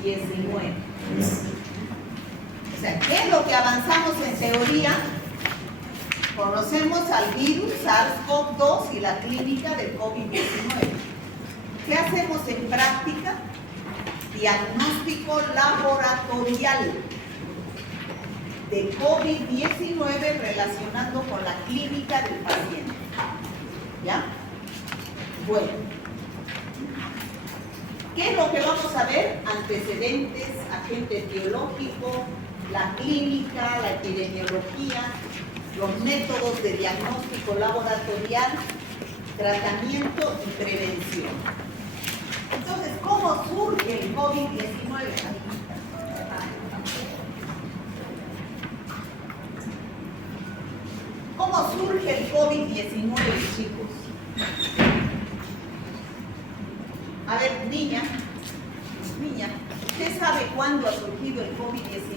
COVID-19. O sea, ¿qué es lo que avanzamos en teoría? Conocemos al virus SARS-CoV-2 y la clínica del COVID-19. ¿Qué hacemos en práctica? Diagnóstico laboratorial de COVID-19 relacionando con la clínica del paciente. ¿Ya? Bueno, ¿qué es lo que vamos a ver? Antecedentes, agente etiológico, la clínica, la epidemiología, los métodos de diagnóstico laboratorial, tratamiento y prevención. Entonces, ¿cómo surge el COVID-19? ¿Cómo surge el COVID-19, chicos? A ver, niña, ¿usted sabe cuándo ha surgido el COVID-19?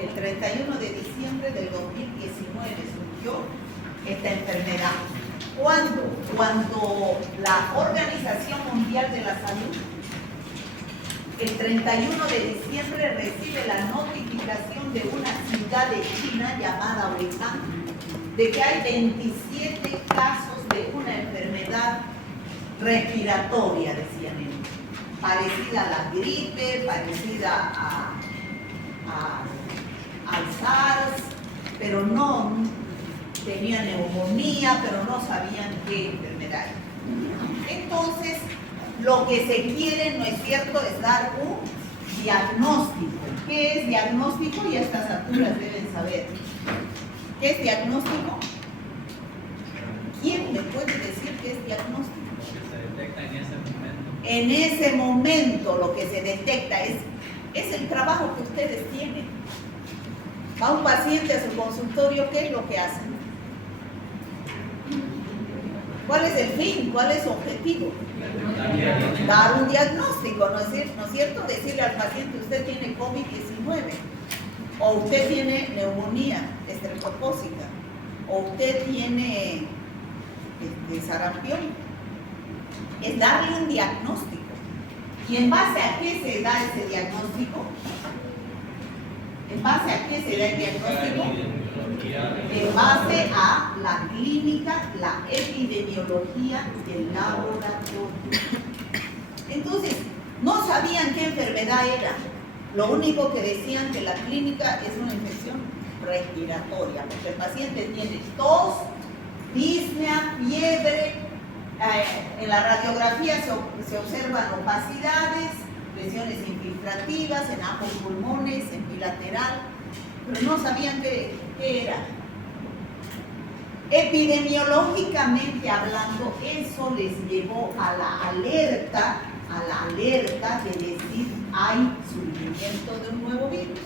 El 31 de diciembre del 2019 surgió esta enfermedad. ¿Cuándo? Cuando la Organización Mundial de la Salud, el 31 de diciembre, recibe la notificación de una ciudad de China llamada Wuhan, de que hay 27 casos de una enfermedad respiratoria, decían ellos, parecida a la gripe, parecida al SARS, pero no tenía neumonía, pero no sabían qué enfermedad era. Entonces, lo que se quiere, ¿no es cierto?, es dar un diagnóstico. ¿Qué es diagnóstico? Y a estas alturas deben saber. ¿Qué es diagnóstico? ¿Quién me puede decir qué es diagnóstico? Lo que se detecta en ese momento. En ese momento lo que se detecta es el trabajo que ustedes tienen. Va un paciente a su consultorio, ¿qué es lo que hacen? ¿Cuál es el fin? ¿Cuál es su objetivo? Dar un diagnóstico, ¿no es cierto? Decirle al paciente, usted tiene COVID-19, o usted tiene neumonía estreptocócica, o usted tiene sarampión. Es darle un diagnóstico. ¿Y en base a qué se da ese diagnóstico? ¿En base a qué se da el diagnóstico? En base a la clínica, la epidemiología del laboratorio. Entonces, no sabían qué enfermedad era. Lo único que decían que la clínica es una infección respiratoria, porque el paciente tiene tos, disnea, fiebre. En la radiografía se observan opacidades, lesiones infiltrativas en ambos pulmones, en bilateral, pero no sabían qué era. Epidemiológicamente hablando, eso les llevó a la alerta de decir hay surgimiento de un nuevo virus,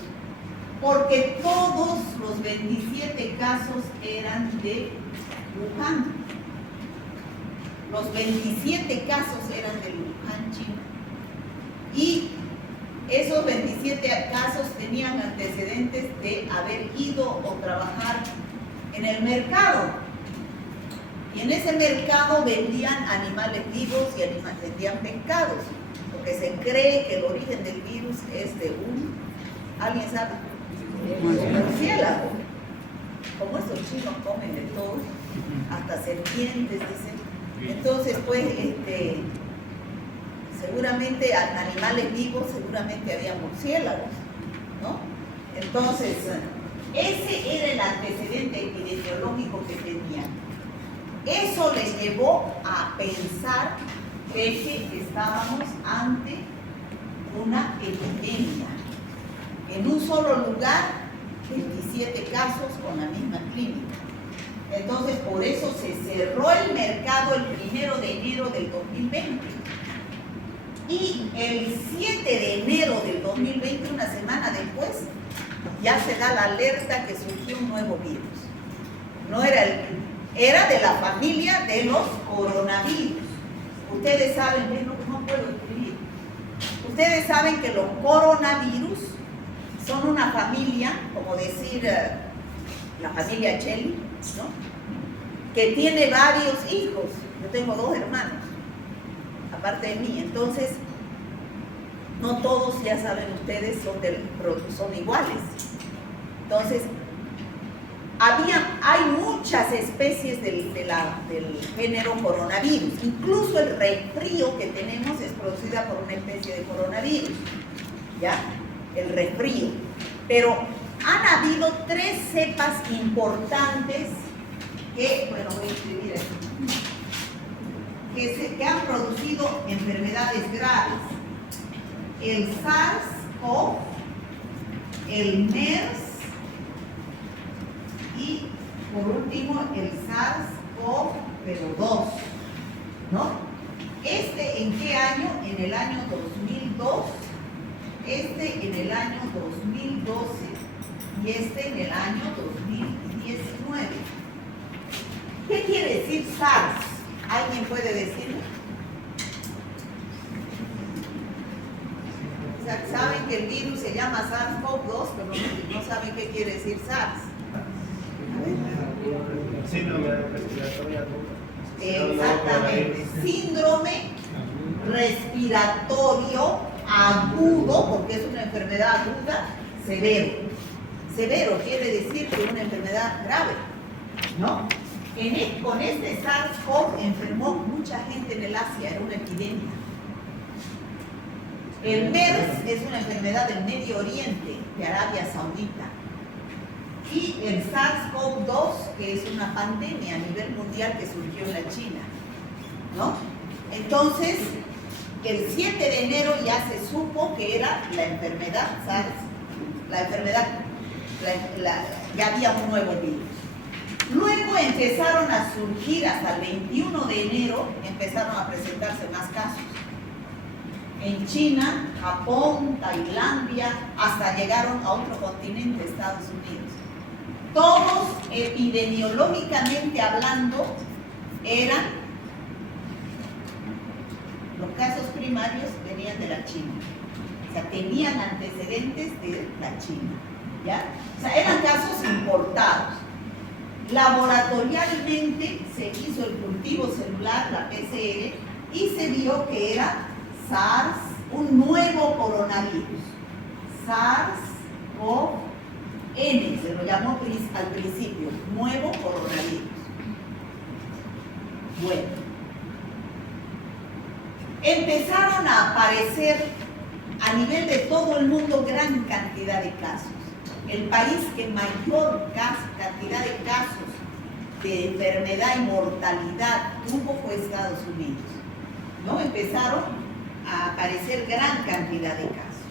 porque todos los 27 casos eran de Wuhan. Los 27 casos eran de Wuhan, China. Y esos 27 casos tenían antecedentes de haber ido o trabajar en el mercado. Y en ese mercado vendían animales vivos y vendían pescados, porque se cree que el origen del virus es de ¿alguien sabe? Murciélago. Como estos chinos comen de todo, hasta serpientes, dicen. Entonces, pues, seguramente animales vivos, seguramente había murciélagos, ¿no? Entonces, ese era el antecedente epidemiológico que tenían. Eso les llevó a pensar que estábamos ante una epidemia. En un solo lugar, 27 casos con la misma clínica. Entonces, por eso se cerró el mercado el 1 de enero del 2020. Y el 7 de enero del 2020, una semana después, ya se da la alerta que surgió un nuevo virus. No era era de la familia de los coronavirus. Ustedes saben, no puedo escribir. Ustedes saben que los coronavirus son una familia, como decir la familia Shelley, ¿no?, que tiene varios hijos. Yo tengo 2 hermanos. aparte de mí. Entonces, no todos, ya saben ustedes, son iguales. Entonces, hay muchas especies del género coronavirus. Incluso el resfrío que tenemos es producida por una especie de coronavirus, ¿ya? El resfrío. Pero han habido 3 cepas importantes que, bueno, voy a escribir aquí, que han producido enfermedades graves. El SARS-CoV, el MERS y por último el SARS-CoV, pero 2, ¿no? ¿En qué año? En el año 2002, en el año 2012 y en el año 2019. ¿Qué quiere decir SARS? ¿Alguien puede decirlo? O sea, saben que el virus se llama SARS-CoV-2, pero no saben qué quiere decir SARS. Síndrome respiratorio. Exactamente, síndrome respiratorio agudo, porque es una enfermedad aguda, severo. Severo quiere decir que es una enfermedad grave, ¿no? Con este SARS-CoV enfermó mucha gente en el Asia, era una epidemia. El MERS es una enfermedad del Medio Oriente, de Arabia Saudita. Y el SARS-CoV-2, que es una pandemia a nivel mundial que surgió en la China, ¿no? Entonces, el 7 de enero ya se supo que era la enfermedad SARS, ya había un nuevo virus. Luego empezaron a surgir, hasta el 21 de enero, empezaron a presentarse más casos. En China, Japón, Tailandia, hasta llegaron a otro continente, Estados Unidos. Todos, epidemiológicamente hablando, eran, los casos primarios venían de la China. O sea, tenían antecedentes de la China, ¿ya? O sea, eran casos importados. Laboratorialmente se hizo el cultivo celular, la PCR, y se vio que era SARS, un nuevo coronavirus, SARS-CoV-N, se lo llamó al principio, nuevo coronavirus. Bueno, empezaron a aparecer a nivel de todo el mundo gran cantidad de casos. El país que mayor cantidad de casos de enfermedad y mortalidad tuvo fue Estados Unidos, ¿no? Empezaron a aparecer gran cantidad de casos.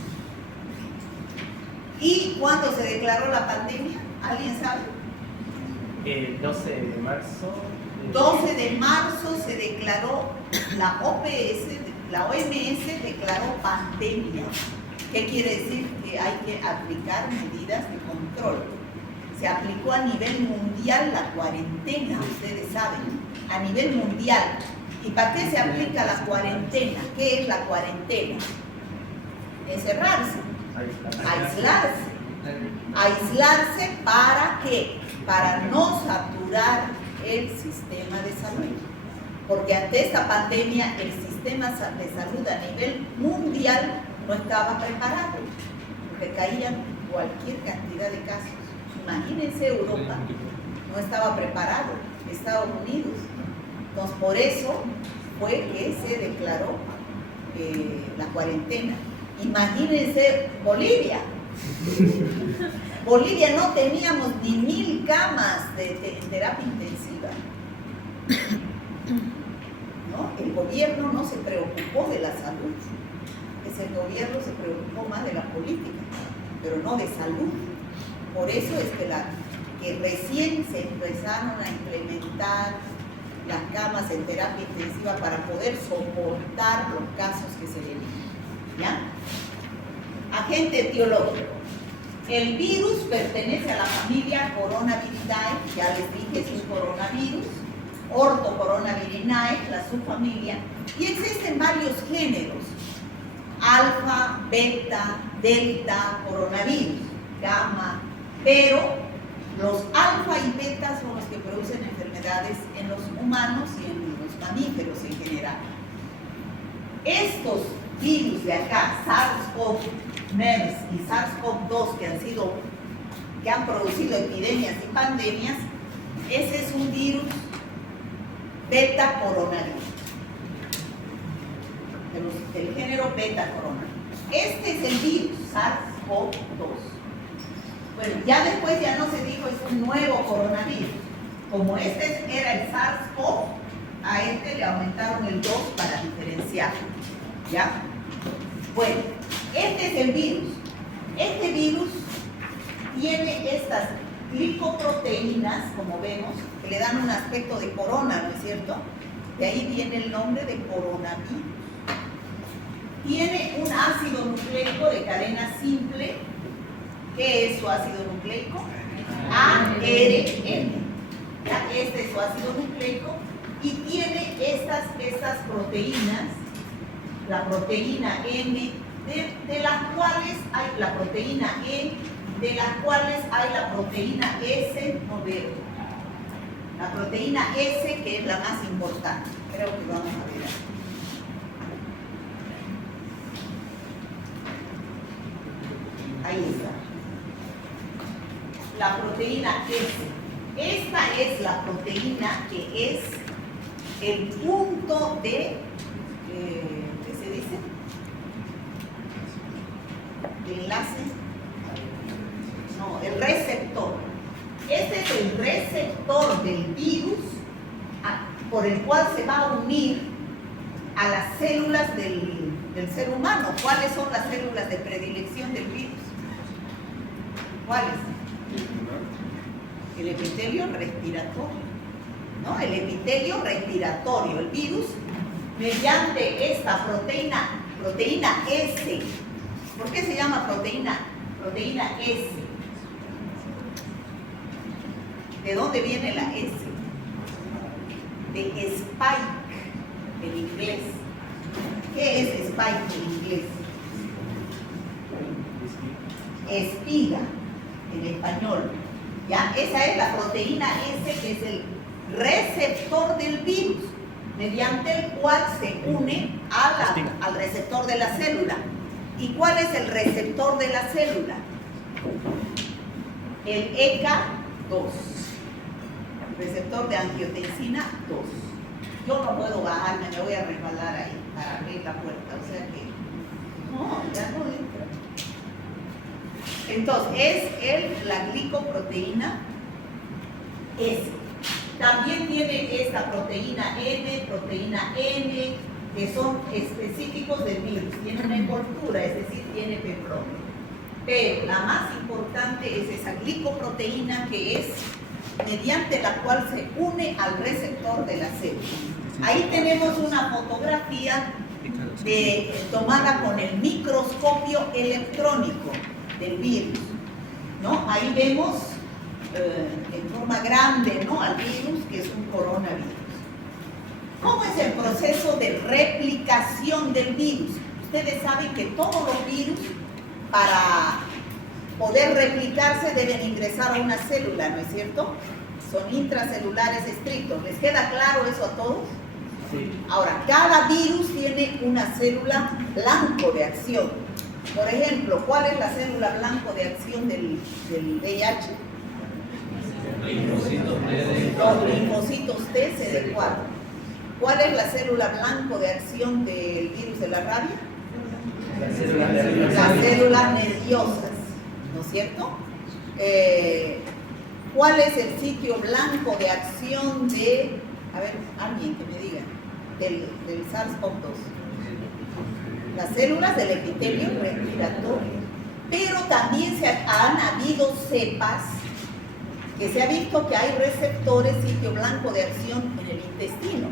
¿Y cuándo se declaró la pandemia? ¿Alguien sabe? El 12 de marzo. 12 de marzo se declaró, la OMS declaró pandemia. ¿Qué quiere decir? Que hay que aplicar medidas de control. Se aplicó a nivel mundial la cuarentena, ustedes saben, a nivel mundial. ¿Y para qué se aplica la cuarentena? ¿Qué es la cuarentena? Encerrarse, aislarse. ¿Aislarse para qué? Para no saturar el sistema de salud. Porque ante esta pandemia el sistema de salud a nivel mundial no estaba preparado, porque caían cualquier cantidad de casos. Imagínense, Europa no estaba preparado, Estados Unidos. Entonces, por eso fue que se declaró la cuarentena. Imagínense Bolivia. Bolivia no teníamos ni 1000 camas de terapia intensiva. ¿No? El gobierno no se preocupó de la salud. El gobierno se preocupó más de la política, pero no de salud. Por eso es que recién se empezaron a implementar las camas en terapia intensiva para poder soportar los casos que se venían. ¿Ya? Agente etiológico. El virus pertenece a la familia Coronaviridae, ya les dije, es un coronavirus, Ortocoronavirinae, la subfamilia, y existen varios géneros: alfa, beta, delta, coronavirus, gamma, pero los alfa y beta son los que producen enfermedades en los humanos y en los mamíferos en general. Estos virus de acá, SARS-CoV, MERS y SARS-CoV-2 que han producido epidemias y pandemias, ese es un virus beta coronavirus, del género beta coronavirus. Este es el virus SARS-CoV-2. Bueno, ya después ya no se dijo es un nuevo coronavirus. Como este era el SARS-CoV, a este le aumentaron el 2 para diferenciarlo. ¿Ya? Bueno, este es el virus. Este virus tiene estas glicoproteínas, como vemos, que le dan un aspecto de corona, ¿no es cierto? De ahí viene el nombre de coronavirus. Tiene un ácido nucleico de cadena simple. ¿Qué es su ácido nucleico? ARN. Ya, este es su ácido nucleico y tiene estas proteínas, la proteína M, de las cuales hay la proteína E, de las cuales hay la proteína S, no veo. La proteína S, que es la más importante. Creo que vamos a ver aquí. Ahí está. La proteína S. Esta es la proteína que es el punto de, ¿qué se dice? De enlace. No, el receptor. Este es el receptor del virus por el cual se va a unir a las células del ser humano. ¿Cuáles son las células de predilección del virus? ¿Cuáles? El epitelio respiratorio, ¿no? El epitelio respiratorio, el virus, mediante esta proteína S. ¿Por qué se llama proteína S? ¿De dónde viene la S? De spike, en inglés. ¿Qué es spike en inglés? Espiga, en español. ¿Ya? Esa es la proteína S, que es el receptor del virus, mediante el cual se une al receptor de la célula. ¿Y cuál es el receptor de la célula? El ECA2, receptor de angiotensina 2. Yo no puedo bajarme, me voy a resbalar ahí para abrir la puerta, o sea que no, ya no entra. Entonces, es la glicoproteína S. También tiene esta proteína M, proteína N, que son específicos del virus. Tiene una envoltura, es decir, tiene peprona. Pero la más importante es esa glicoproteína, que es mediante la cual se une al receptor de la célula. Ahí tenemos una fotografía tomada con el microscopio electrónico del virus, ¿no? Ahí vemos en forma grande, ¿no?, al virus, que es un coronavirus. ¿Cómo es el proceso de replicación del virus? Ustedes saben que todos los virus, para poder replicarse, deben ingresar a una célula, ¿no es cierto? Son intracelulares estrictos. ¿Les queda claro eso a todos? Sí. Ahora, cada virus tiene una célula blanco de acción. Por ejemplo, ¿cuál es la célula blanco de acción del VIH? Los linfocitos T CD4. ¿Cuál es la célula blanco de acción del virus de la rabia? Las células nerviosas. Las células nerviosas, ¿no es cierto? ¿Cuál es el sitio blanco de acción de, a ver, alguien que me diga, del SARS-CoV-2? Las células del epitelio respiratorio. Pero también han habido cepas que se ha visto que hay receptores sitio blanco de acción en el intestino.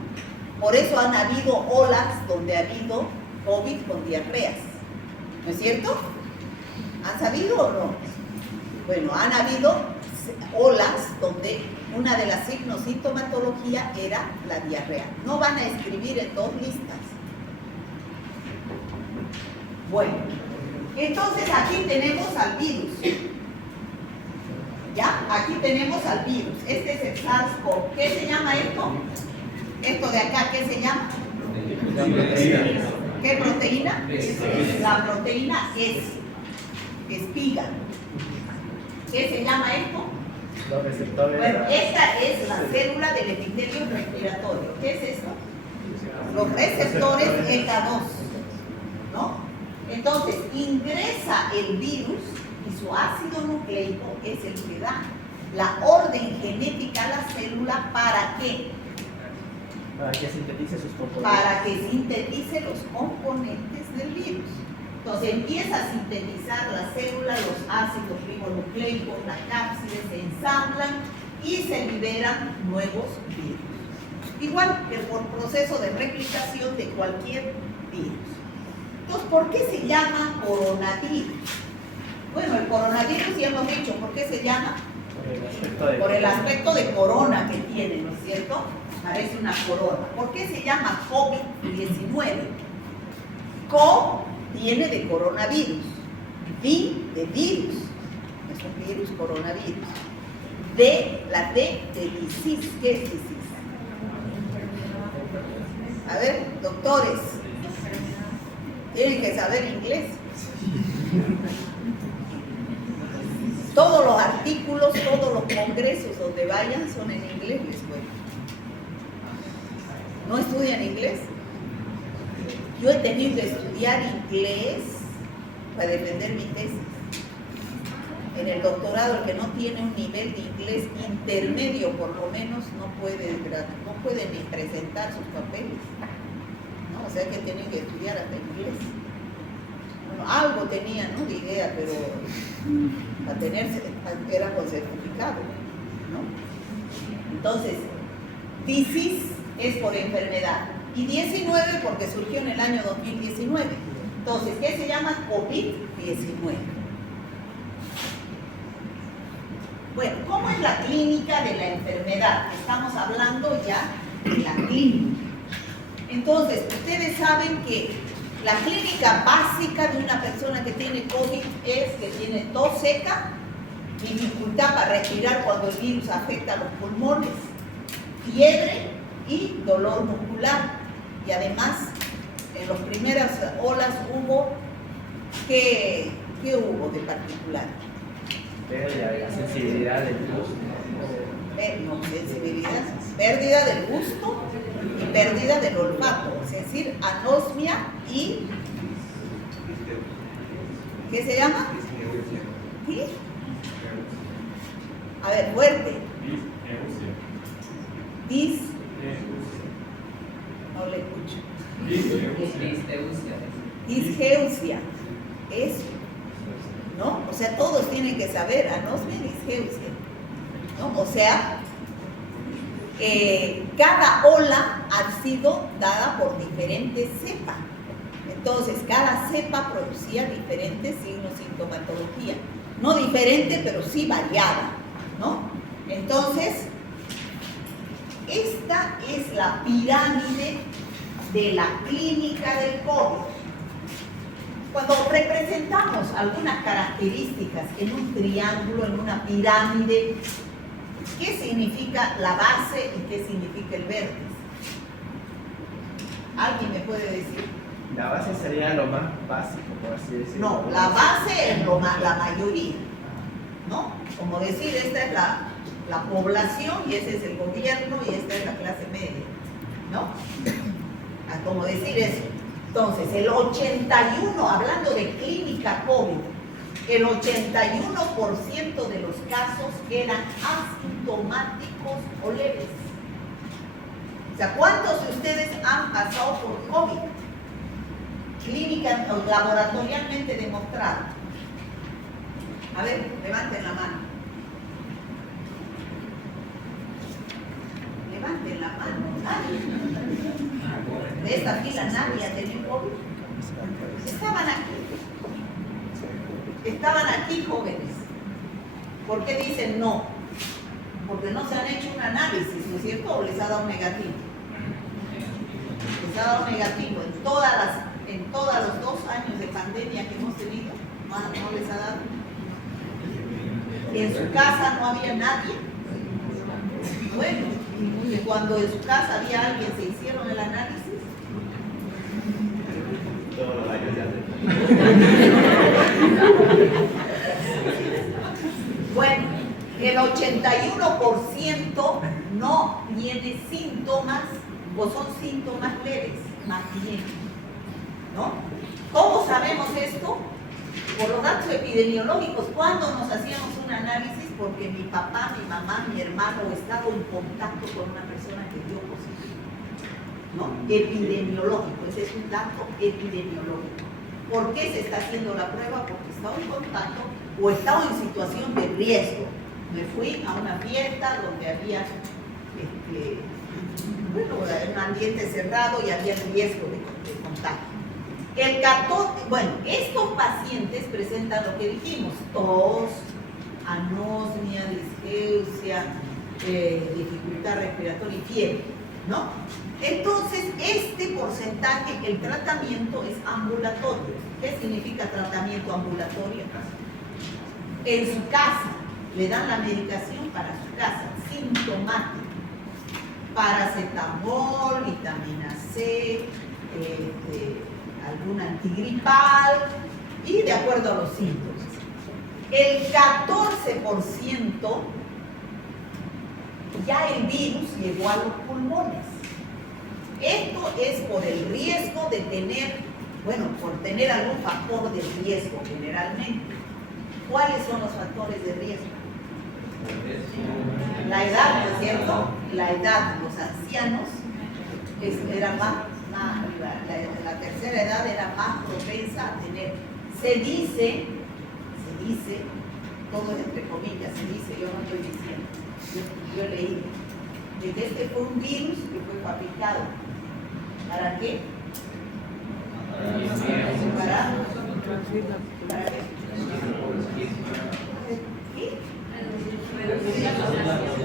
Por eso han habido olas donde ha habido COVID con diarreas. ¿No es cierto? ¿Han sabido o no? Bueno, han habido olas donde una de las signos-sintomatología era la diarrea. No van a escribir en 2 listas. Bueno, entonces aquí tenemos al virus. ¿Ya? Aquí tenemos al virus. Este es el SARS-CoV. ¿Qué se llama esto? Esto de acá, ¿qué se llama? ¿Qué proteína? La proteína S, espiga. ¿Qué se llama esto? Los receptores. Bueno, esta es la célula del epitelio respiratorio. ¿Qué es esto? Los receptores ECA2, ¿no? Entonces, ingresa el virus y su ácido nucleico es el que da la orden genética a la célula. ¿Para qué? Para que sintetice sus componentes. Para que sintetice los componentes del virus. Entonces empieza a sintetizar la célula, los ácidos ribonucleicos, la cápside, se ensamblan y se liberan nuevos virus. Igual que por proceso de replicación de cualquier virus. Entonces, ¿por qué se llama coronavirus? Bueno, el coronavirus ya hemos dicho, ¿por qué se llama? Por el aspecto de corona que tiene, ¿no es cierto? Parece una corona. ¿Por qué se llama COVID-19? Co viene de coronavirus, vi de virus, es un virus coronavirus, D, la D de disease. ¿Qué es disease? A ver, doctores, tienen que saber inglés. Todos los artículos, todos los congresos donde vayan son en inglés, les cuento. ¿No estudian inglés? Yo he tenido que estudiar inglés para defender mi tesis. En el doctorado, el que no tiene un nivel de inglés intermedio, por lo menos, no puede ni presentar sus papeles, ¿no? O sea que tienen que estudiar hasta inglés. Bueno, algo tenía, ¿no?, de idea, pero para tenerse, era con certificado, ¿no? Entonces, disease es por enfermedad. Y 19 porque surgió en el año 2019. Entonces, ¿qué se llama? COVID-19. Bueno, ¿cómo es la clínica de la enfermedad? Estamos hablando ya de la clínica. Entonces, ustedes saben que la clínica básica de una persona que tiene COVID es que tiene tos seca, dificultad para respirar cuando el virus afecta a los pulmones, fiebre y dolor muscular. Y además, en las primeras olas hubo, ¿qué hubo de particular? Pérdida de la sensibilidad del gusto. No, sensibilidad, pérdida del gusto y pérdida del olfato, es decir, anosmia y... ¿qué se llama? ¿Sí? A ver, fuerte. No le escucho. Disgeusia. Eso. ¿No? O sea, todos tienen que saber anosmia y disgeusia, ¿no? O sea, cada ola ha sido dada por diferentes cepas. Entonces, cada cepa producía diferentes signos, sintomatología. No diferente, pero sí variada, ¿no? Entonces, esta es la pirámide de la clínica del COVID. Cuando representamos algunas características en un triángulo, en una pirámide, ¿qué significa la base y qué significa el vértice? ¿Alguien me puede decir? La base sería lo más básico, por así decirlo. No, la base es la mayoría, ¿no? Como decir, esta es la población y ese es el gobierno y esta es la clase media, ¿no? Como decir eso. Entonces, el 81, hablando de clínica COVID, el 81% de los casos eran asintomáticos o leves. O sea, ¿cuántos de ustedes han pasado por COVID? Clínica o laboratorialmente demostrado. A ver, levanten la mano. Levanten la mano. Nadie. De esta fila nadie ha tenido COVID. Estaban aquí jóvenes. ¿Por qué dicen no? Porque no se han hecho un análisis, ¿no es cierto? ¿O les ha dado negativo? Les ha dado negativo en todos los 2 años de pandemia que hemos tenido. ¿No les ha dado? ¿En su casa no había nadie? Bueno, que cuando en su casa había alguien, ¿se hicieron el análisis? 91% no tiene síntomas o son síntomas leves, más bien, ¿no? ¿Cómo sabemos esto? Por los datos epidemiológicos. Cuando nos hacíamos un análisis, porque mi papá, mi mamá, mi hermano estaba en contacto con una persona que dio positivo, ¿no? Epidemiológico, ese es un dato epidemiológico. ¿Por qué se está haciendo la prueba? Porque estaba en contacto o estaba en situación de riesgo. Me fui a una fiesta donde había un ambiente cerrado y había riesgo de contagio. Estos pacientes presentan lo que dijimos: tos, anosmia, disgeusia, dificultad respiratoria y fiebre, ¿no? Entonces, este porcentaje, el tratamiento es ambulatorio. ¿Qué significa tratamiento ambulatorio? En su casa, le dan la medicación para su casa, sintomática. Paracetamol, vitamina C, algún antigripal y de acuerdo a los síntomas. El 14% ya el virus llegó a los pulmones. Esto es por el riesgo de tener, por tener algún factor de riesgo generalmente. ¿Cuáles son los factores de riesgo? La edad, ¿no es cierto? La edad, los ancianos, era la tercera edad era más propensa a tener. Se dice, todo es entre comillas, se dice, yo no estoy diciendo, yo leí, de que este fue un virus que fue fabricado. ¿Para qué? ¿Para qué?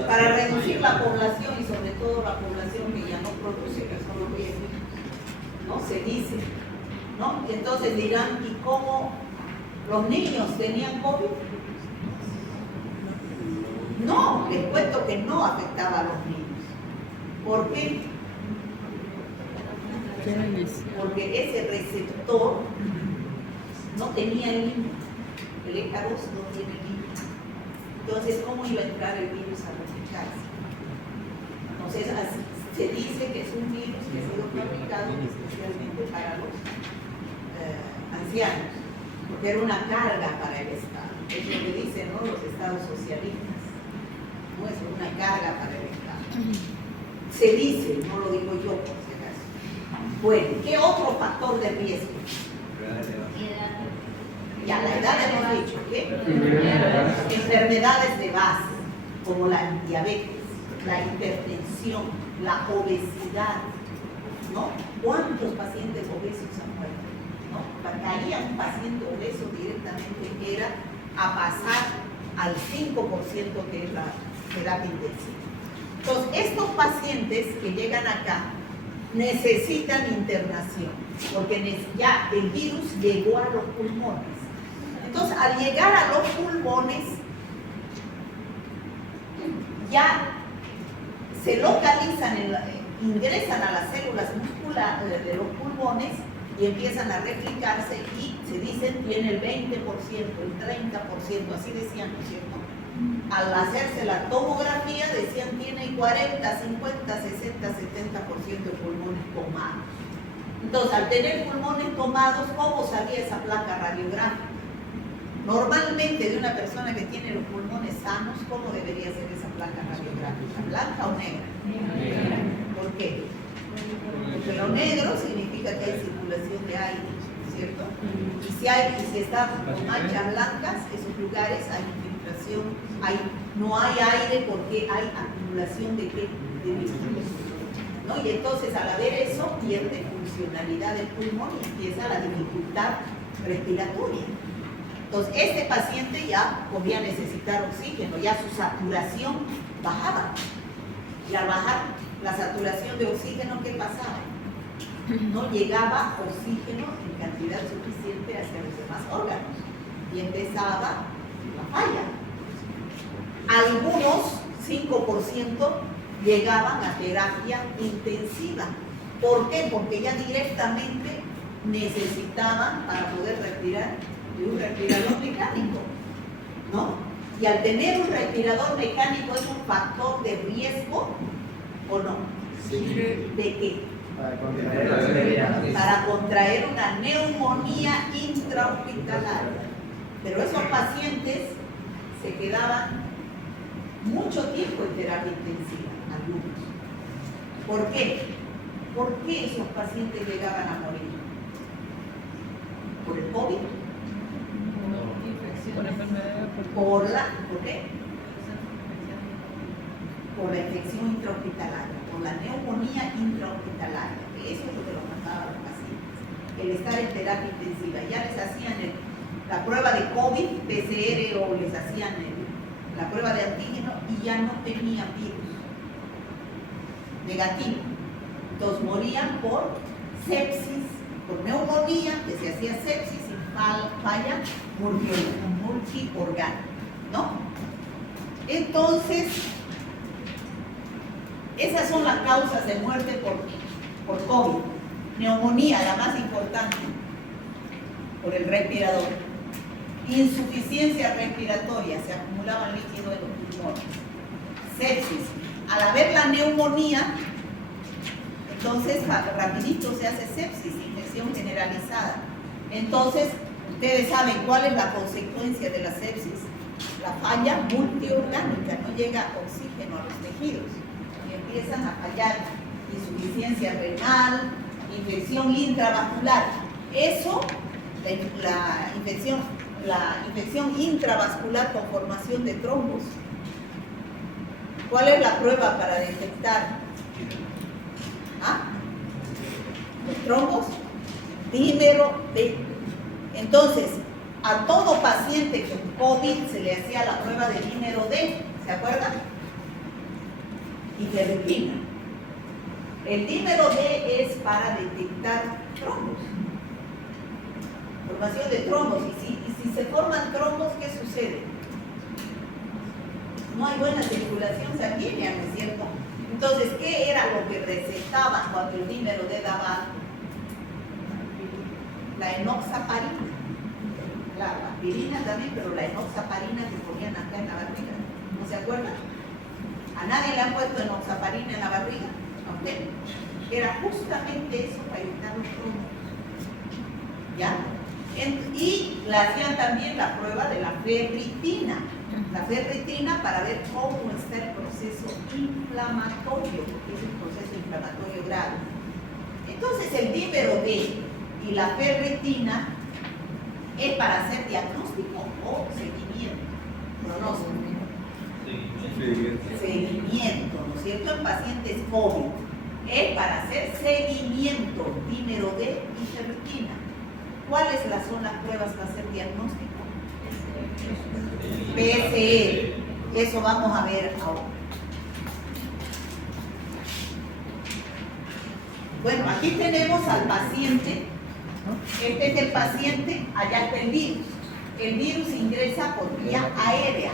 Para reducir la población y sobre todo la población que ya no produce, que son los viejos, ¿no? Se dice, ¿no? Y entonces dirán, ¿y cómo los niños tenían COVID? No, les cuento que no afectaba a los niños. ¿Por qué? Porque ese receptor no tenía el límite. El ECA2 no tiene límite. Entonces, ¿cómo iba a entrar el virus a replicarse? Entonces, así, se dice que es un virus que ha sido fabricado especialmente para los ancianos, porque era una carga para el Estado. Es lo que dicen, ¿no?, los estados socialistas. No es una carga para el Estado. Se dice, no lo digo yo por si acaso. Bueno, ¿qué otro factor de riesgo? Ya, la edad hemos dicho, ¿qué? Enfermedades de base, como la diabetes, la hipertensión, la obesidad, ¿no? ¿Cuántos pacientes obesos han muerto? ¿No? Caía un paciente obeso directamente, era a pasar al 5% que es la terapia intensiva. Entonces, estos pacientes que llegan acá necesitan internación, porque ya el virus llegó a los pulmones. Entonces, al llegar a los pulmones, ya se localizan, ingresan a las células musculares de los pulmones y empiezan a replicarse y se dicen tiene el 20%, el 30%, así decían, ¿no es cierto? Al hacerse la tomografía decían tiene 40, 50, 60, 70% de pulmones tomados. Entonces, al tener pulmones tomados, ¿cómo salía esa placa radiográfica? Normalmente de una persona que tiene los pulmones sanos, ¿cómo debería ser esa placa radiográfica? ¿Blanca o negra? ¿Por qué? Porque lo negro significa que hay circulación de aire, ¿cierto? Y si está con manchas blancas, esos lugares hay infiltración, no hay aire porque hay acumulación de ¿qué? De líquidos, ¿no? Y entonces al haber eso pierde funcionalidad del pulmón y empieza la dificultad respiratoria. Entonces, este paciente ya podía necesitar oxígeno, ya su saturación bajaba. Y al bajar la saturación de oxígeno, ¿qué pasaba? No llegaba oxígeno en cantidad suficiente hacia los demás órganos. Y empezaba la falla. Algunos, 5%, llegaban a terapia intensiva. ¿Por qué? Porque ya directamente necesitaban, para poder respirar, de un respirador mecánico, ¿no? Y al tener un respirador mecánico es un factor de riesgo o no. Sí. ¿De qué? Para contraer la bacteria. Para contraer una neumonía intrahospitalaria. Pero esos pacientes se quedaban mucho tiempo en terapia intensiva, algunos. ¿Por qué? ¿Por qué esos pacientes llegaban a morir? ¿Por el COVID? Por enfermedad, ¿Por qué? Por la infección intrahospitalaria, por la neumonía intrahospitalaria, que eso es lo que los mataba a los pacientes. El estar en terapia intensiva, ya les hacían la prueba de COVID, PCR o les hacían la prueba de antígeno y ya no tenían virus negativo. Entonces morían por sepsis, por neumonía, que se hacía sepsis y falla multiorgánica, ¿no? Entonces, esas son las causas de muerte por COVID. Neumonía, la más importante, por el respirador. Insuficiencia respiratoria, se acumulaban líquido en los pulmones. Sepsis, al haber la neumonía, entonces rapidito se hace sepsis, infección generalizada. Entonces, ustedes saben cuál es la consecuencia de la sepsis. La falla multiorgánica, no llega oxígeno a los tejidos y empiezan a fallar. Insuficiencia renal, infección intravascular. Eso, la infección intravascular con formación de trombos. ¿Cuál es la prueba para detectar? ¿Ah? Los trombos, dímero D. Entonces, a todo paciente con COVID se le hacía la prueba de dímero D, ¿se acuerdan? Y ferritina. El dímero D es para detectar trombos, formación de trombos. Y si se forman trombos, ¿qué sucede? No hay buena circulación sanguínea, ¿no es cierto? Entonces, ¿qué era lo que recetaban cuando el dímero D daba alto? La enoxaparina. La aspirina también, pero la enoxaparina que ponían acá en la barriga. ¿No se acuerdan? ¿A nadie le han puesto enoxaparina en la barriga? ¿A usted? Era justamente eso para evitar los trombos. ¿Ya? Y le hacían también la prueba de la ferritina. La ferritina para ver cómo está el proceso inflamatorio, porque es un proceso inflamatorio grave. Entonces el dímero D y la ferritina es para hacer diagnóstico o seguimiento, pronóstico. Seguimiento, ¿no es cierto? En pacientes COVID es para hacer seguimiento, dímero D y ferritina. ¿Cuáles son las pruebas para hacer diagnóstico? PCR. Eso vamos a ver ahora. Bueno, aquí tenemos al paciente. Este es el paciente, allá está el virus. El virus ingresa por vía aérea.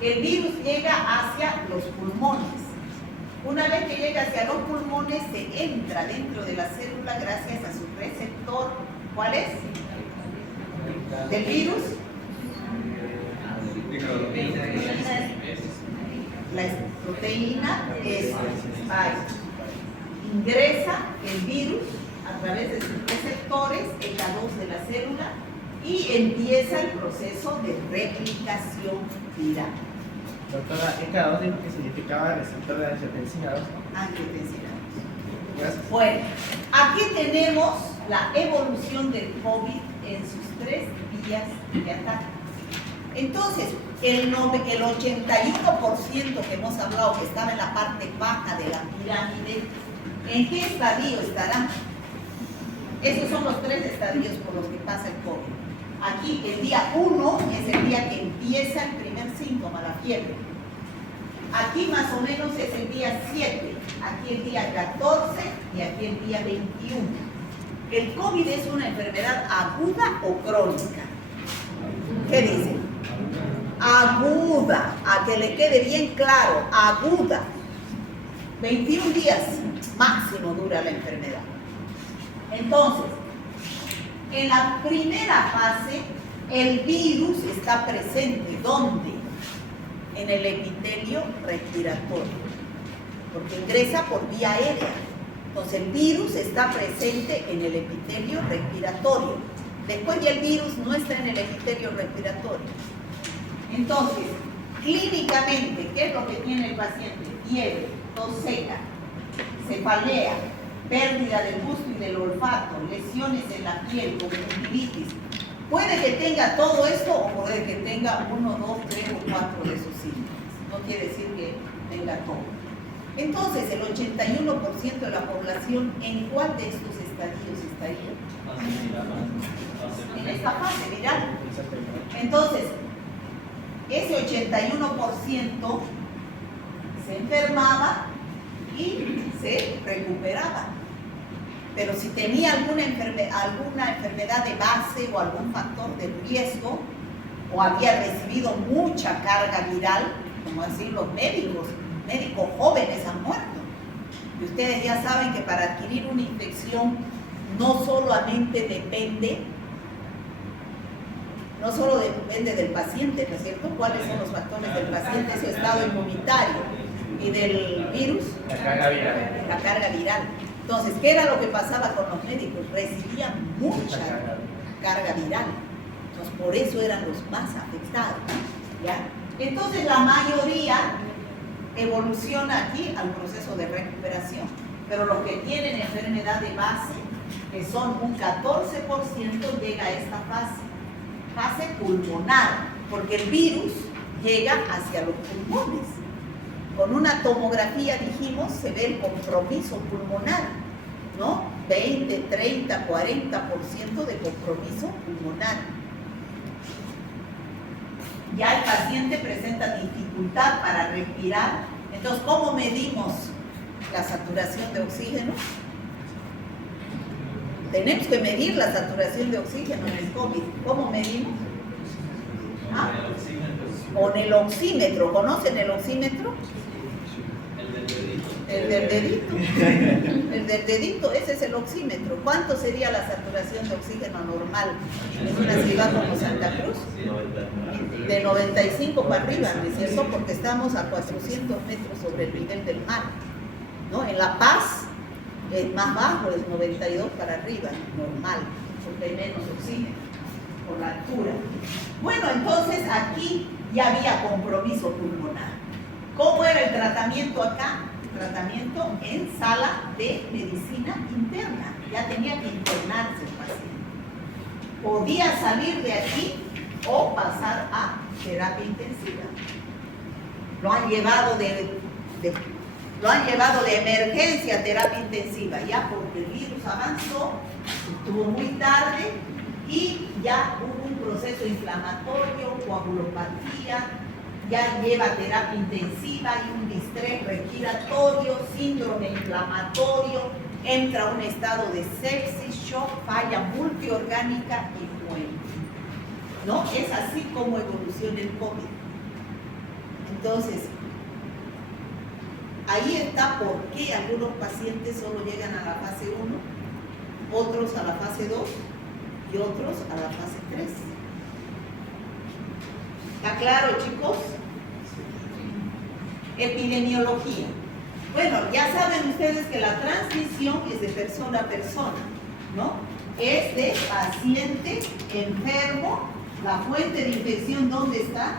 El virus llega hacia los pulmones. Una vez que llega hacia los pulmones, se entra dentro de la célula gracias a su receptor. ¿Cuál es? ¿Del virus? La proteína es spike. Ingresa el virus a través de sus receptores ECA2 de la célula y empieza el proceso de replicación viral. Doctora, ECA2 que significaba receptor de angiotensina 2. Angiotensina 2. Gracias. Bueno, aquí tenemos la evolución del COVID en sus 3 vías de ataque. Entonces, el 81% que hemos hablado que estaba en la parte baja de la pirámide, ¿en qué estadio estará? Esos son los 3 estadios por los que pasa el COVID. Aquí el día 1 es el día que empieza el primer síntoma, la fiebre. Aquí más o menos es el día 7, aquí el día 14 y aquí el día 21. ¿El COVID es una enfermedad aguda o crónica? ¿Qué dicen? Aguda, a que le quede bien claro, aguda. 21 días máximo dura la enfermedad. Entonces, en la primera fase, El virus está presente, ¿dónde? En el epitelio respiratorio, porque ingresa por vía aérea. Entonces el virus está presente en el epitelio respiratorio. Después ya el virus no está en el epitelio respiratorio. Entonces, clínicamente, ¿qué es lo que tiene el paciente? Fiebre, tos seca, cefalea, pérdida del gusto y del olfato, lesiones en la piel, conjuntivitis. Puede que tenga todo esto o puede que tenga 1, 2, 3 o 4 de esos síntomas. No quiere decir que tenga todo. Entonces, el 81% de la población, ¿en cuál de estos estadios estaría? En esta fase viral. Entonces, ese 81% se enfermaba y se recuperaba. Pero si tenía alguna enfermedad de base o algún factor de riesgo, o había recibido mucha carga viral, como decir los médicos jóvenes han muerto. Y ustedes ya saben que para adquirir una infección no solamente depende del paciente, ¿no es cierto? ¿Cuáles son los factores del paciente? Su estado inmunitario. Y del virus, La carga viral. la carga viral. Entonces, ¿qué era lo que pasaba con los médicos? Recibían mucha carga viral. Entonces, por eso eran los más afectados, ¿ya? Entonces, la mayoría evoluciona aquí al proceso de recuperación. Pero los que tienen enfermedad de base, que son un 14%, llega a esta fase pulmonar, porque el virus llega hacia los pulmones. Con una tomografía, dijimos, se ve el compromiso pulmonar, ¿no? 20, 30, 40% de compromiso pulmonar. Ya el paciente presenta dificultad para respirar. Entonces, ¿cómo medimos la saturación de oxígeno? Tenemos que medir la saturación de oxígeno en el COVID. ¿Cómo medimos? ¿Ah? Con el oxímetro. ¿Conocen el oxímetro? El del dedito. El del dedito, ese es el oxímetro. ¿Cuánto sería la saturación de oxígeno normal en una ciudad como Santa Cruz? De 95 para arriba, ¿no es cierto? Porque estamos a 400 metros sobre el nivel del mar, ¿no? En La Paz, el más bajo es 92 para arriba, normal, porque hay menos oxígeno por la altura. Bueno, entonces aquí ya había compromiso pulmonar. ¿Cómo era el tratamiento acá? Tratamiento en sala de medicina interna. Ya tenía que internarse el paciente. Podía salir de aquí o pasar a terapia intensiva. Lo han llevado de emergencia a terapia intensiva, ya porque el virus avanzó, estuvo muy tarde y ya hubo un proceso inflamatorio, coagulopatía, ya lleva terapia intensiva y un distrés respiratorio, síndrome inflamatorio, entra a un estado de sepsis, shock, falla multiorgánica y muere. ¿No? Es así como evoluciona el COVID. Entonces, ahí está por qué algunos pacientes solo llegan a la fase 1, otros a la fase 2 y otros a la fase 3. ¿Está claro, chicos? Epidemiología. Bueno, ya saben ustedes que la transmisión es de persona a persona, ¿no? Es de paciente enfermo. La fuente de infección, ¿dónde está?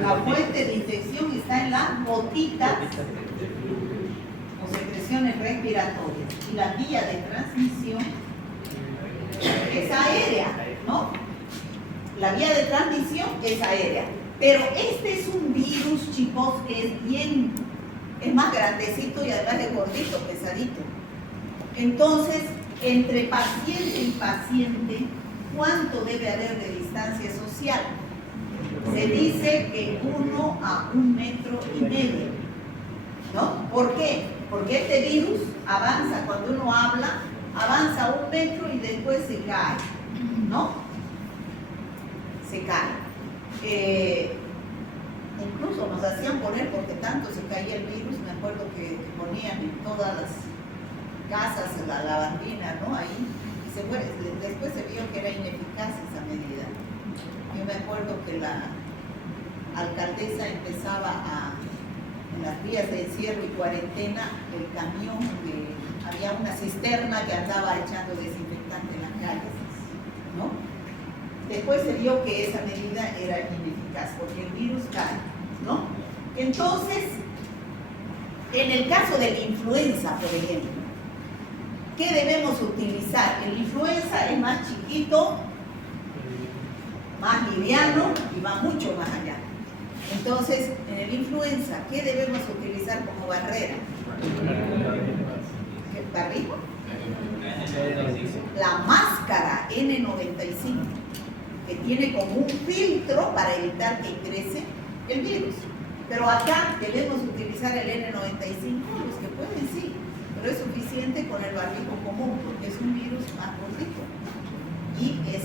La fuente de infección está en las gotitas o secreciones respiratorias. Y la vía de transmisión es aérea, ¿no? La vía de transmisión es aérea. Pero este es un virus, chicos, que es más grandecito y además es gordito, pesadito. Entonces, entre paciente y paciente, ¿cuánto debe haber de distancia social? Se dice que 1 a 1,5 metros, ¿no? ¿Por qué? Porque este virus avanza, cuando uno habla, avanza 1 metro y después se cae, ¿no? Se cae. Incluso nos hacían poner, porque tanto se caía el virus, me acuerdo que ponían en todas las casas la lavandina, ¿no? Ahí después se vio que era ineficaz esa medida. Yo me acuerdo que la alcaldesa empezaba en las vías de encierro y cuarentena, el camión, había una cisterna que andaba echando desinfectante en las calles, ¿no? Después se vio que esa medida era ineficaz porque el virus cae, ¿no? Entonces, en el caso de la influenza, por ejemplo, ¿qué debemos utilizar? El influenza es más chiquito, más liviano y va mucho más allá. Entonces, en el influenza, ¿qué debemos utilizar como barrera? ¿El barrijo? La máscara N95, que tiene como un filtro para evitar que ingrese el virus. Pero acá debemos utilizar el N95, los que pueden sí, pero es suficiente con el barbijo común, porque es un virus más cortito y es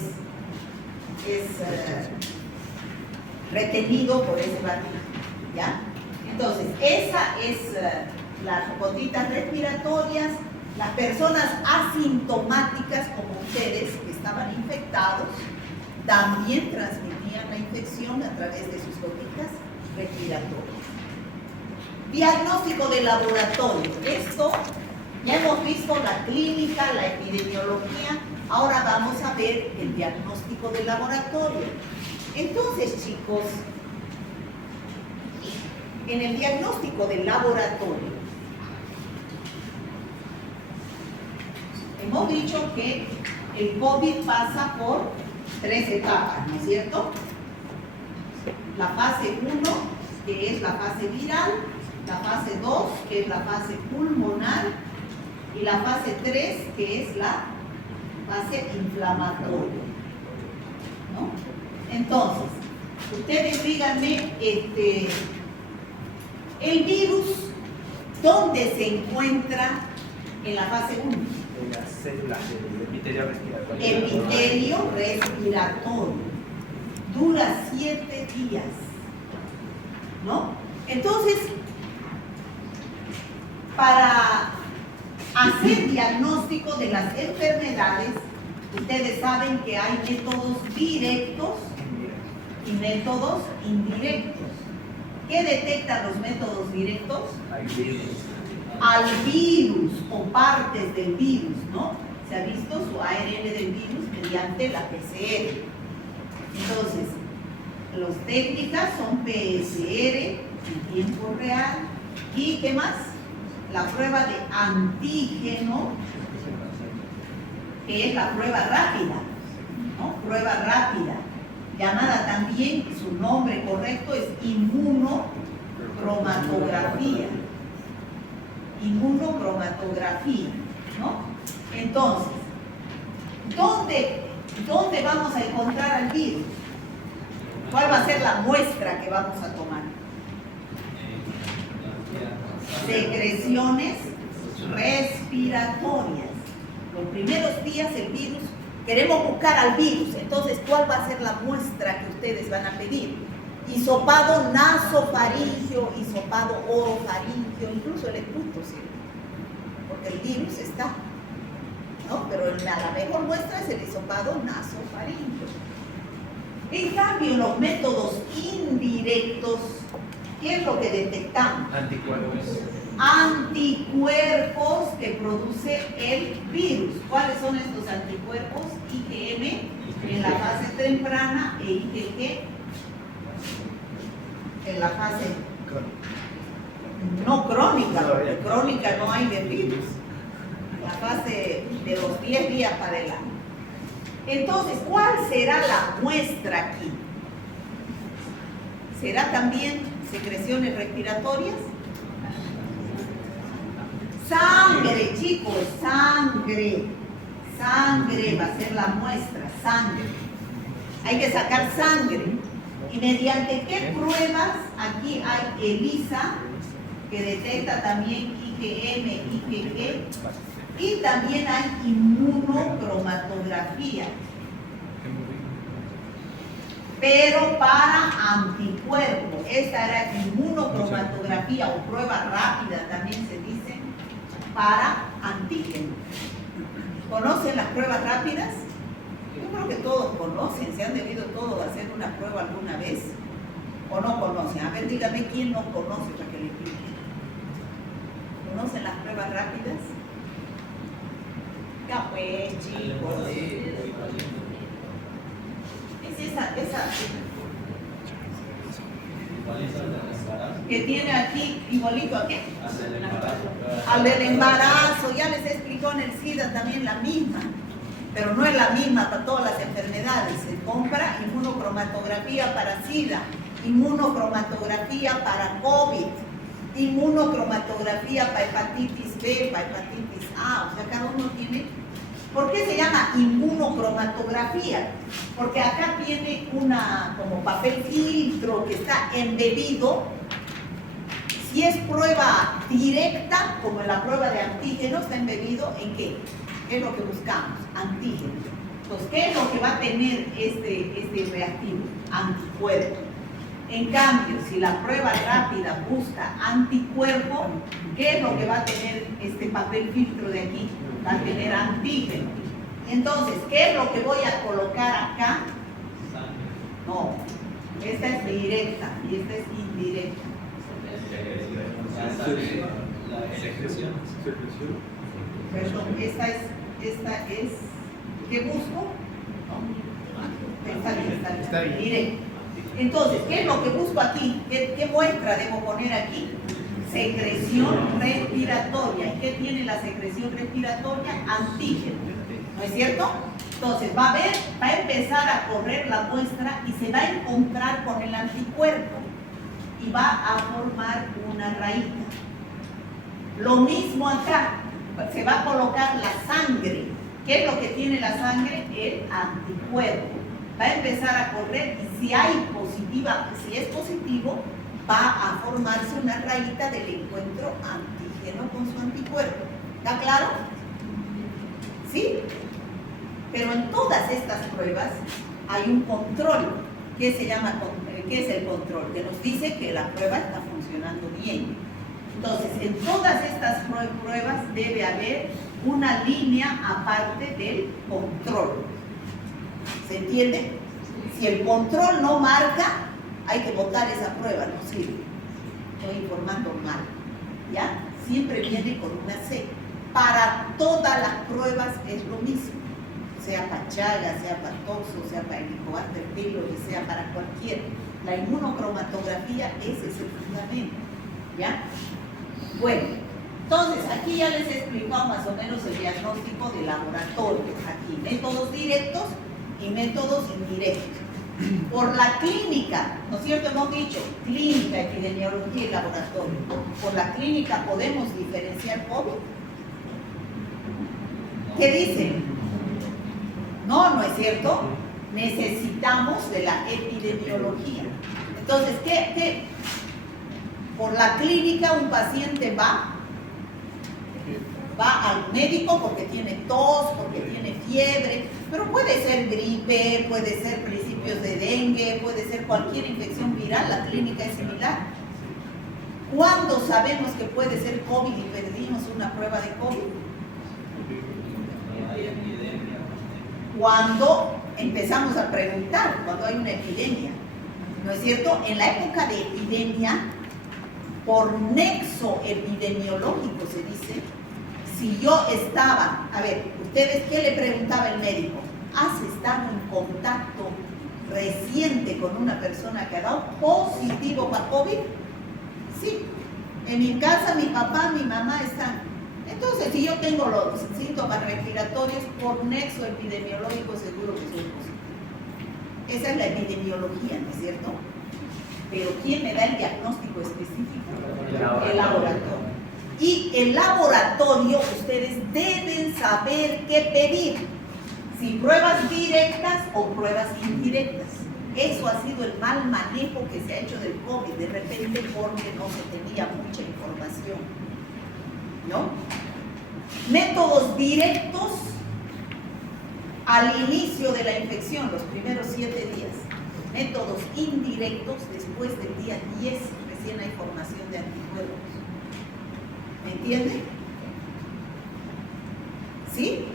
retenido por ese barbijo, ¿ya? Entonces, esa es las gotitas respiratorias. Las personas asintomáticas como ustedes, que estaban infectados, también transmitían la infección a través de sus gotitas respiratorias. Diagnóstico de laboratorio. Esto ya hemos visto la clínica, la epidemiología. Ahora vamos a ver el diagnóstico de laboratorio. Entonces, chicos, en el diagnóstico del laboratorio, hemos dicho que el COVID pasa por 3 etapas, ¿no es cierto? La fase 1, que es la fase viral, la fase 2, que es la fase pulmonar, y la fase 3, que es la fase inflamatoria, ¿no? Entonces, ustedes díganme, el virus, ¿dónde se encuentra en la fase 1? En las células del epitelio respiratorio. Epitelio respiratorio. Dura 7 días, ¿no? Entonces, para hacer diagnóstico de las enfermedades, ustedes saben que hay métodos directos y métodos indirectos. ¿Qué detectan los métodos directos? Al virus o partes del virus, ¿no? Se ha visto su ARN del virus mediante la PCR. Entonces, las técnicas son PCR en tiempo real y ¿qué más? La prueba de antígeno, que es la prueba rápida, ¿no? Prueba rápida, llamada también, su nombre correcto es inmunocromatografía. Inmunocromatografía, ¿no? Entonces, ¿dónde vamos a encontrar al virus? ¿Cuál va a ser la muestra que vamos a tomar? Secreciones respiratorias. Los primeros días el virus, queremos buscar al virus, entonces ¿cuál va a ser la muestra que ustedes van a pedir? Hisopado nasofaringeo, hisopado orofaringeo, incluso el esputo sirve, porque el virus está, ¿no? Pero la mejor muestra es el hisopado nasofaringeo. En cambio, los métodos indirectos, ¿qué es lo que detectamos? Anticuerpos. Anticuerpos que produce el virus. ¿Cuáles son estos anticuerpos? IgM en la fase temprana e IgG en la fase no crónica, porque crónica no hay de virus, la fase de los 10 días para adelante. Entonces, ¿cuál será la muestra aquí? ¿Será también secreciones respiratorias? Sangre, chicos, sangre. Sangre va a ser la muestra, sangre. Hay que sacar sangre. ¿Y mediante qué pruebas? Aquí hay ELISA, que detecta también IgM, IgG, y también hay inmunocromatografía, pero para anticuerpos. Esta era inmunocromatografía o prueba rápida, también se dice, para antígenos. ¿Conocen las pruebas rápidas? Yo creo que todos conocen, se han debido todos hacer una prueba alguna vez. ¿O no conocen? A ver, dígame quién no conoce para que le explique. ¿Conocen las pruebas rápidas? Ya pues, chicos. Es esa que tiene aquí igualito a qué? Al del embarazo, ya les explicó en el SIDA también la misma, pero no es la misma para todas las enfermedades. Se compra inmunocromatografía para SIDA, inmunocromatografía para COVID, inmunocromatografía para hepatitis B, para hepatitis A, o sea, cada uno tiene. ¿Por qué se llama inmunocromatografía? Porque acá tiene una como papel filtro que está embebido. Si es prueba directa, como en la prueba de antígeno, está embebido en ¿qué? ¿Qué es lo que buscamos? Antígeno. Entonces, ¿qué es lo que va a tener este reactivo? Anticuerpo. En cambio, si la prueba rápida busca anticuerpo, ¿qué es lo que va a tener este papel filtro de aquí? Va a tener antígeno. Entonces, ¿qué es lo que voy a colocar acá? No, esta es directa y esta es indirecta. La secreción. Perdón, esta es, ¿qué busco? No, está bien. Directa. Entonces, ¿qué es lo que busco aquí? ¿Qué muestra debo poner aquí? Secreción respiratoria. ¿Y qué tiene la secreción respiratoria? Antígeno. ¿No es cierto? Entonces, va a empezar a correr la muestra y se va a encontrar con el anticuerpo y va a formar una raíz. Lo mismo acá, se va a colocar la sangre. ¿Qué es lo que tiene la sangre? El anticuerpo. Va a empezar a correr y si es positivo, va a formarse una rayita del encuentro antígeno con su anticuerpo. ¿Está claro? ¿Sí? Pero en todas estas pruebas hay un control. ¿Qué es el control? Que nos dice que la prueba está funcionando bien. Entonces, en todas estas pruebas debe haber una línea aparte del control. ¿Se entiende? Si el control no marca, hay que botar esa prueba, no sirve. Estoy informando mal. ¿Ya? Siempre viene con una C. Para todas las pruebas es lo mismo. Sea para Chagas, sea para toxo, sea para Helicobacter pylori, sea para cualquiera. La inmunocromatografía ese es el fundamento. ¿Ya? Bueno, entonces aquí ya les he explicado más o menos el diagnóstico de laboratorio. Aquí, métodos directos y métodos indirectos. Por la clínica, ¿no es cierto? Hemos dicho clínica, epidemiología y laboratorio. Por la clínica podemos diferenciar COVID. ¿Qué dicen? No es cierto. Necesitamos de la epidemiología. Entonces, ¿qué? Por la clínica un paciente va al médico porque tiene tos, porque tiene fiebre, pero puede ser gripe, puede ser principios de dengue, puede ser cualquier infección viral, la clínica es similar. ¿Cuándo sabemos que puede ser COVID y pedimos una prueba de COVID? Cuando empezamos a preguntar, cuando hay una epidemia, ¿no es cierto? En la época de epidemia, por nexo epidemiológico se dice, si yo estaba, a ver, ¿ustedes qué le preguntaba el médico? ¿Has estado en contacto reciente con una persona que ha dado positivo para COVID? Sí. En mi casa, mi papá, mi mamá están. Entonces, si yo tengo los síntomas respiratorios, por nexo epidemiológico seguro que soy positivo. Esa es la epidemiología, ¿no es cierto? Pero ¿quién me da el diagnóstico específico? El laboratorio. Y el laboratorio, ustedes deben saber qué pedir. Si pruebas directas o pruebas indirectas. Eso ha sido el mal manejo que se ha hecho del COVID, de repente porque no se tenía mucha información. ¿No? Métodos directos al inicio de la infección, los primeros 7 días. Métodos indirectos después del día 10, recién hay formación de anticuerpos. ¿Me entiende? ¿Sí?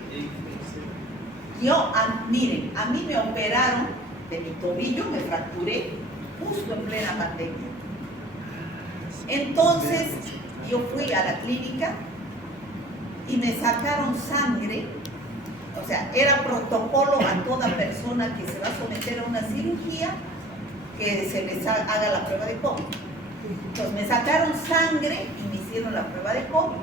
Miren, a mí me operaron de mi tobillo, me fracturé justo en plena pandemia. Entonces, yo fui a la clínica y me sacaron sangre. O sea, era protocolo a toda persona que se va a someter a una cirugía que se les haga la prueba de COVID. Entonces me sacaron sangre y me hicieron la prueba de COVID.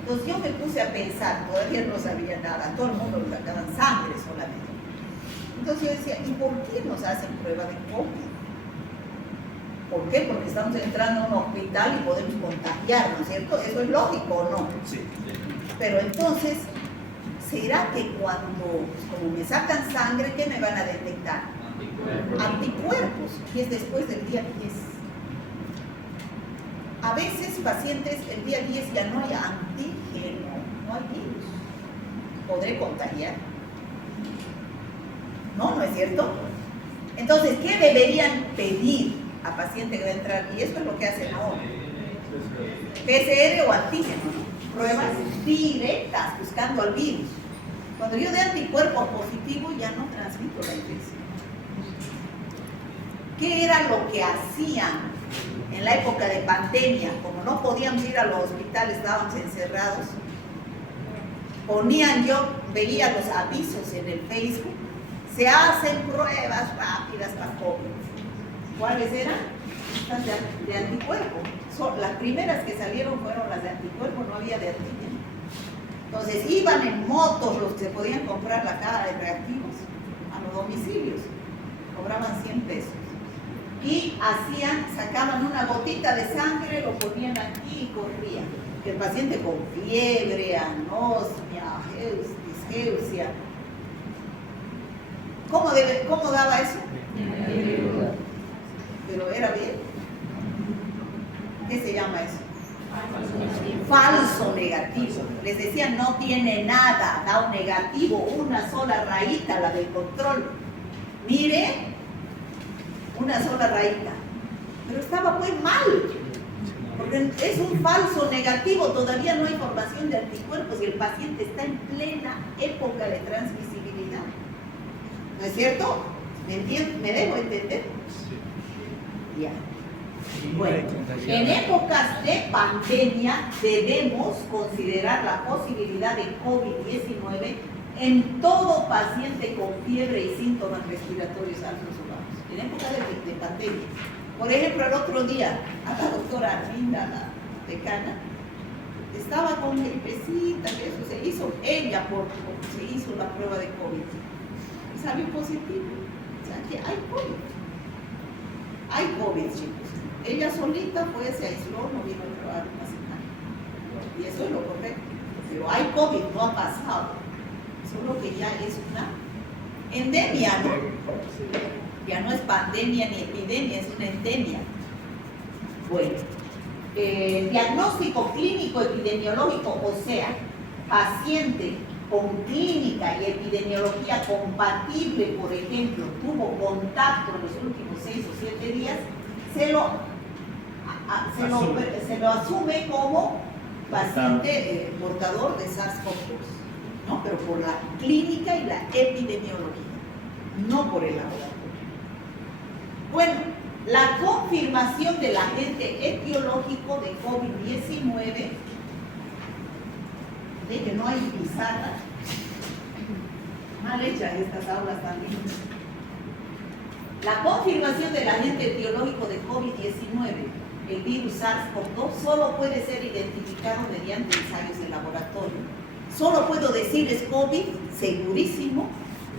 Entonces yo me puse a pensar, todavía no sabía nada, a todo el mundo le sacaban sangre solamente. Entonces yo decía, ¿y por qué nos hacen prueba de COVID? ¿Por qué? Porque estamos entrando a un hospital y podemos contagiar, ¿no es cierto? ¿Eso es lógico o no? Sí. Pero entonces, ¿será que cuando, como me sacan sangre, qué me van a detectar? Anticuerpos, y es después del día 10. A veces pacientes el día 10 ya no hay antígeno, no hay virus. ¿Podré contagiar? No, ¿no es cierto? Entonces, ¿qué deberían pedir a paciente que va a entrar? Y esto es lo que hacen ahora. PCR o antígeno, ¿no? Pruebas directas buscando al virus. Cuando yo dé anticuerpo positivo ya no transmito la infección. ¿Qué era lo que hacían en la época de pandemia? Como no podíamos ir a los hospitales, estábamos encerrados, veía los avisos en el Facebook, se hacen pruebas rápidas para COVID. ¿Cuáles eran? Estas de anticuerpo. Las primeras que salieron fueron las de anticuerpo, no había de antígeno. Entonces iban en motos los que se podían comprar la caja de reactivos a los domicilios, cobraban 100 pesos. Y sacaban una gotita de sangre, lo ponían aquí y corrían. El paciente con fiebre, anosmia, disgeusia. ¿Cómo daba eso? Pero era bien. ¿Qué se llama eso? Falso negativo. Les decían no tiene nada, da un negativo, una sola rayita, la del control. Mire, una sola rayita. Pero estaba muy mal, porque es un falso negativo, todavía no hay formación de anticuerpos y el paciente está en plena época de transmisibilidad. ¿No es cierto? ¿Me dejo entender? Ya. Bueno, en épocas de pandemia debemos considerar la posibilidad de COVID-19 en todo paciente con fiebre y síntomas respiratorios altos o bajos. En época de pandemia. Por ejemplo, el otro día, a la doctora Arminda, la decana, estaba con gripecita, que eso se hizo, ella se hizo la prueba de COVID. Y salió positivo. O sea, que hay COVID. Hay COVID, chicos. Ella solita fue, se aisló, no vino a trabajar una semana. Y eso es lo correcto. Pero hay COVID, no ha pasado. Solo que ya es una endemia, ¿no? Ya no es pandemia ni epidemia, es una endemia. Bueno, diagnóstico clínico epidemiológico, o sea, paciente con clínica y epidemiología compatible, por ejemplo, tuvo contacto en los últimos 6 o 7 días, se lo asume como paciente portador de SARS-CoV-2, ¿no? Pero por la clínica y la epidemiología, no por el laboratorio. Bueno, la confirmación del agente etiológico de COVID-19, de que no hay pizarra, mal hechas estas aulas también. La confirmación del agente etiológico de COVID-19, el virus SARS-CoV-2, solo puede ser identificado mediante ensayos de laboratorio. Solo puedo decir es COVID, segurísimo,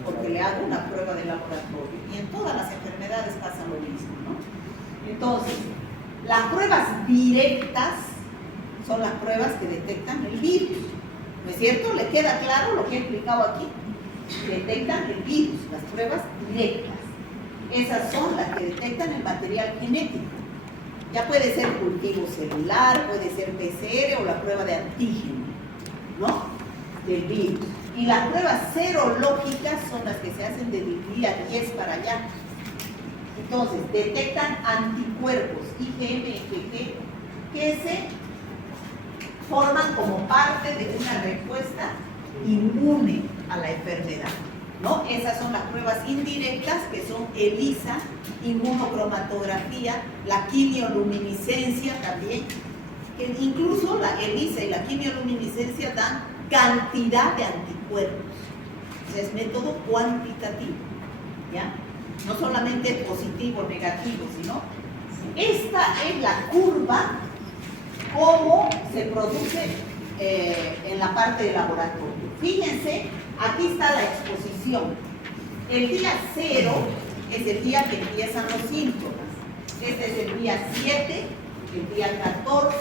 porque le hago una prueba de laboratorio. Y en todas las enfermedades pasa lo mismo, ¿no? Entonces, las pruebas directas son las pruebas que detectan el virus. ¿No es cierto? ¿Le queda claro lo que he explicado aquí? Detectan el virus, las pruebas directas. Esas son las que detectan el material genético. Ya puede ser cultivo celular, puede ser PCR o la prueba de antígeno, ¿no? Del virus. Y las pruebas serológicas son las que se hacen del día 10 para allá. Entonces, detectan anticuerpos, IgM, IgG, que se forman como parte de una respuesta inmune a la enfermedad, ¿no? Esas son las pruebas indirectas, que son ELISA, inmunocromatografía, la quimioluminiscencia también, que incluso la ELISA y la quimioluminiscencia dan cantidad de anticuerpos. Es método cuantitativo, ¿ya? No solamente positivo o negativo, sino esta es la curva, cómo se produce en la parte de laboratorio. Fíjense, aquí está la exposición. El día 0 es el día que empiezan los síntomas. Este es el día 7, el día 14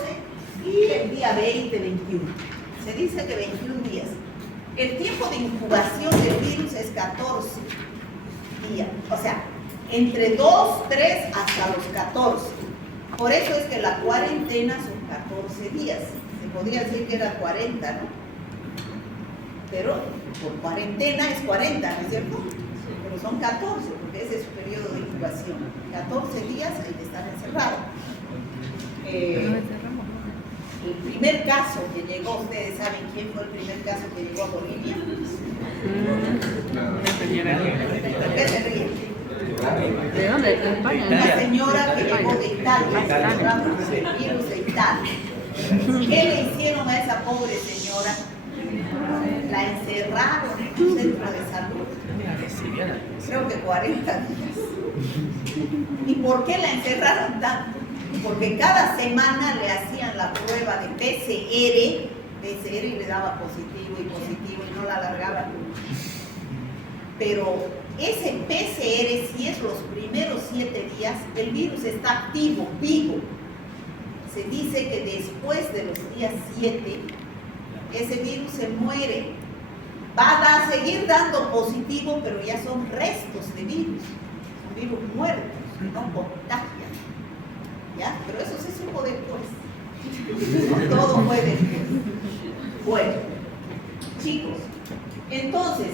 y el día 20, 21. Se dice que 21 días. El tiempo de incubación del virus es 14 días. O sea, entre 2, 3 hasta los 14. Por eso es que la cuarentena son 14 días. Se podría decir que era 40, ¿no? Pero por cuarentena es 40, ¿no es cierto? Pero son 14, porque ese es su periodo de incubación. 14 días hay que estar encerrado. El primer caso que llegó, ¿ustedes saben quién fue el primer caso que llegó a Bolivia? ¿Por qué se ríen? ¿De dónde? ¿De España? Una señora que llegó de Italia, el virus de Italia. ¿Qué le hicieron a esa pobre señora? La encerraron en un centro de salud. Creo que 40 días. ¿Y por qué la encerraron tanto? Porque cada semana le hacían la prueba de PCR y le daba positivo y no la alargaban. Pero ese PCR, si es los primeros 7 días, el virus está activo, vivo. Se dice que después de los días 7, ese virus se muere. Va a seguir dando positivo, pero ya son restos de virus. Son virus muertos, que no contagian. ¿Ya? Pero eso se supo después. No todo fue después. Bueno, chicos, entonces,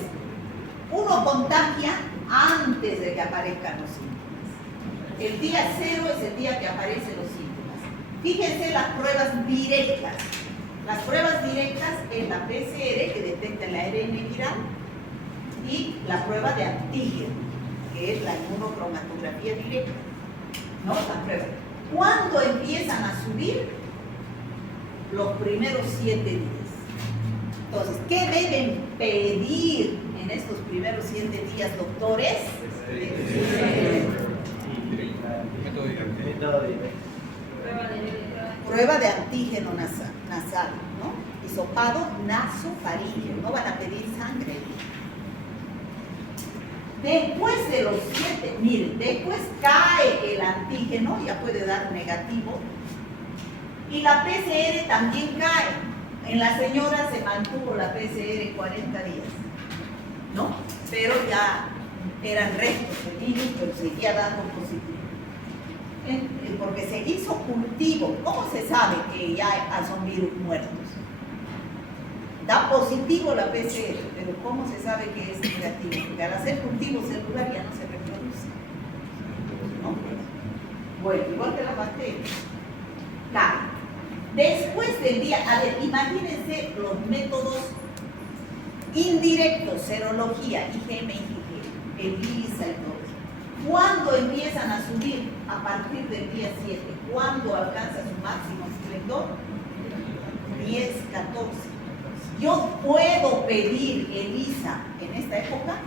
uno contagia antes de que aparezcan los síntomas. El día 0 es el día que aparecen los síntomas. Fíjense las pruebas directas. Las pruebas directas es la PCR, que detecta el ARN viral, y la prueba de antígeno, que es la inmunocromatografía directa. ¿No? Las pruebas. ¿Cuándo empiezan a subir? Los primeros 7 días. Entonces, ¿qué deben pedir en estos primeros 7 días, doctores? Prueba de antígeno nasal, ¿no? Hisopado nasofaríngeo. No van a pedir sangre. Después de los 7, miren, después cae el antígeno, ya puede dar negativo, y la PCR también cae. En la señora se mantuvo la PCR 40 días, ¿no? Pero ya eran restos de virus, pero seguía dando positivo. Porque se hizo cultivo. ¿Cómo se sabe que ya son virus muertos? Da positivo la PCR, pero ¿cómo se sabe que es negativo? Porque al hacer cultivo celular ya no se reproduce, ¿no? Bueno, igual que la bacteria. Claro. Después del día, a ver, imagínense los métodos indirectos, serología, IgM, IgG, ELISA y todo eso. ¿Cuándo empiezan a subir? A partir del día 7. ¿Cuándo alcanza su máximo esplendor? 10, 14. ¿Yo puedo pedir ELISA en esta época?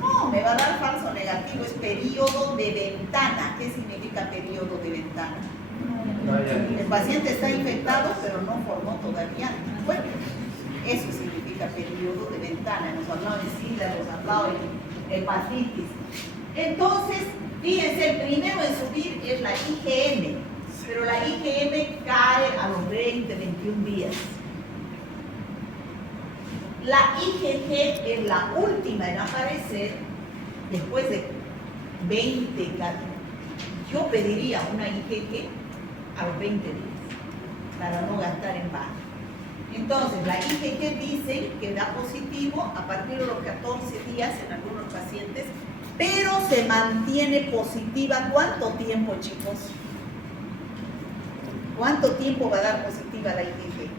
No, me va a dar falso negativo, es periodo de ventana. ¿Qué significa periodo de ventana? El paciente está infectado, pero no formó todavía anticuerpos. Eso significa periodo de ventana. Hemos hablado de SIDA, hemos hablado de hepatitis. Entonces, fíjense, el primero en subir es la IgM, pero la IgM cae a los 20, 21 días. La IgG es la última en aparecer después de 20 días. Yo pediría una IgG a los 20 días para no gastar en vano. Entonces, la IgG dice que da positivo a partir de los 14 días en algunos pacientes, pero se mantiene positiva. ¿Cuánto tiempo, chicos? ¿Cuánto tiempo va a dar positiva la IgG?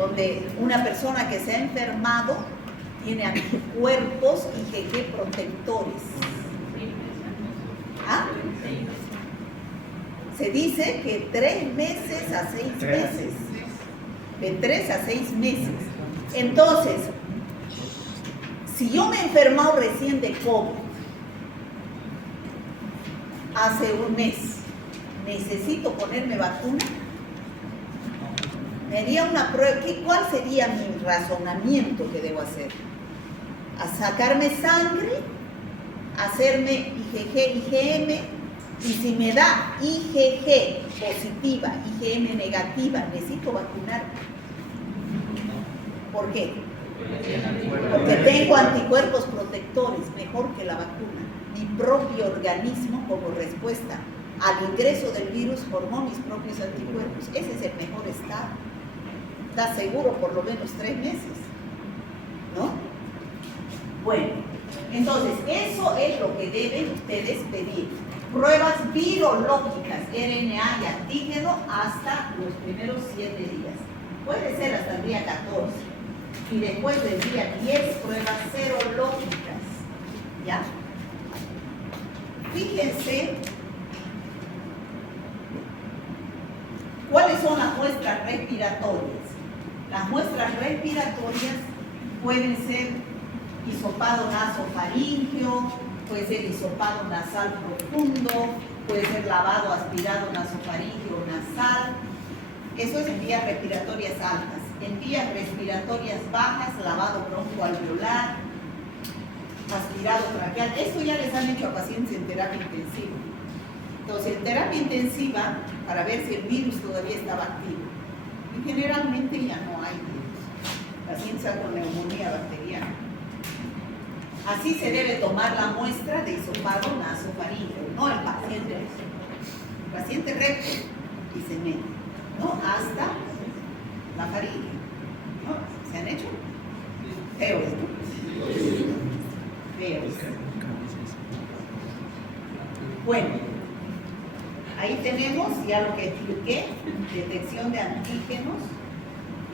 donde una persona que se ha enfermado tiene anticuerpos IgG protectores. ¿Ah? Se dice que 3 meses a 6 meses. De 3 a 6 meses. Entonces, si yo me he enfermado recién de COVID, hace un mes, ¿necesito ponerme vacuna? Me haría una prueba. ¿Cuál sería mi razonamiento que debo hacer? A sacarme sangre, hacerme IgG, IgM, y si me da IgG positiva, IgM negativa, ¿necesito vacunar? ¿Por qué? Porque tengo anticuerpos protectores, mejor que la vacuna. Mi propio organismo, como respuesta al ingreso del virus, formó mis propios anticuerpos. Ese es el mejor estado. Está seguro por lo menos 3 meses, ¿no? Bueno, entonces eso es lo que deben ustedes pedir. Pruebas virológicas, RNA y antígeno hasta los primeros 7 días. Puede ser hasta el día 14. Y después del día 10, pruebas serológicas. ¿Ya? Fíjense cuáles son las muestras respiratorias. Las muestras respiratorias pueden ser hisopado nasofaríngeo, puede ser hisopado nasal profundo, puede ser lavado aspirado nasofaríngeo nasal. Eso es en vías respiratorias altas. En vías respiratorias bajas, lavado broncoalveolar, aspirado traqueal. Esto ya les han hecho a pacientes en terapia intensiva. Entonces, en terapia intensiva, para ver si el virus todavía estaba activo. Y generalmente ya no hay virus. Pacientes con neumonía bacteriana. Así se debe tomar la muestra de hisopado nasofaríngeo, no el paciente. El paciente recto y se mete, ¿no? Hasta la faringe, ¿no? ¿Se han hecho? Feos, ¿no? Feos. Bueno, ahí tenemos ya lo que expliqué, detección de antígenos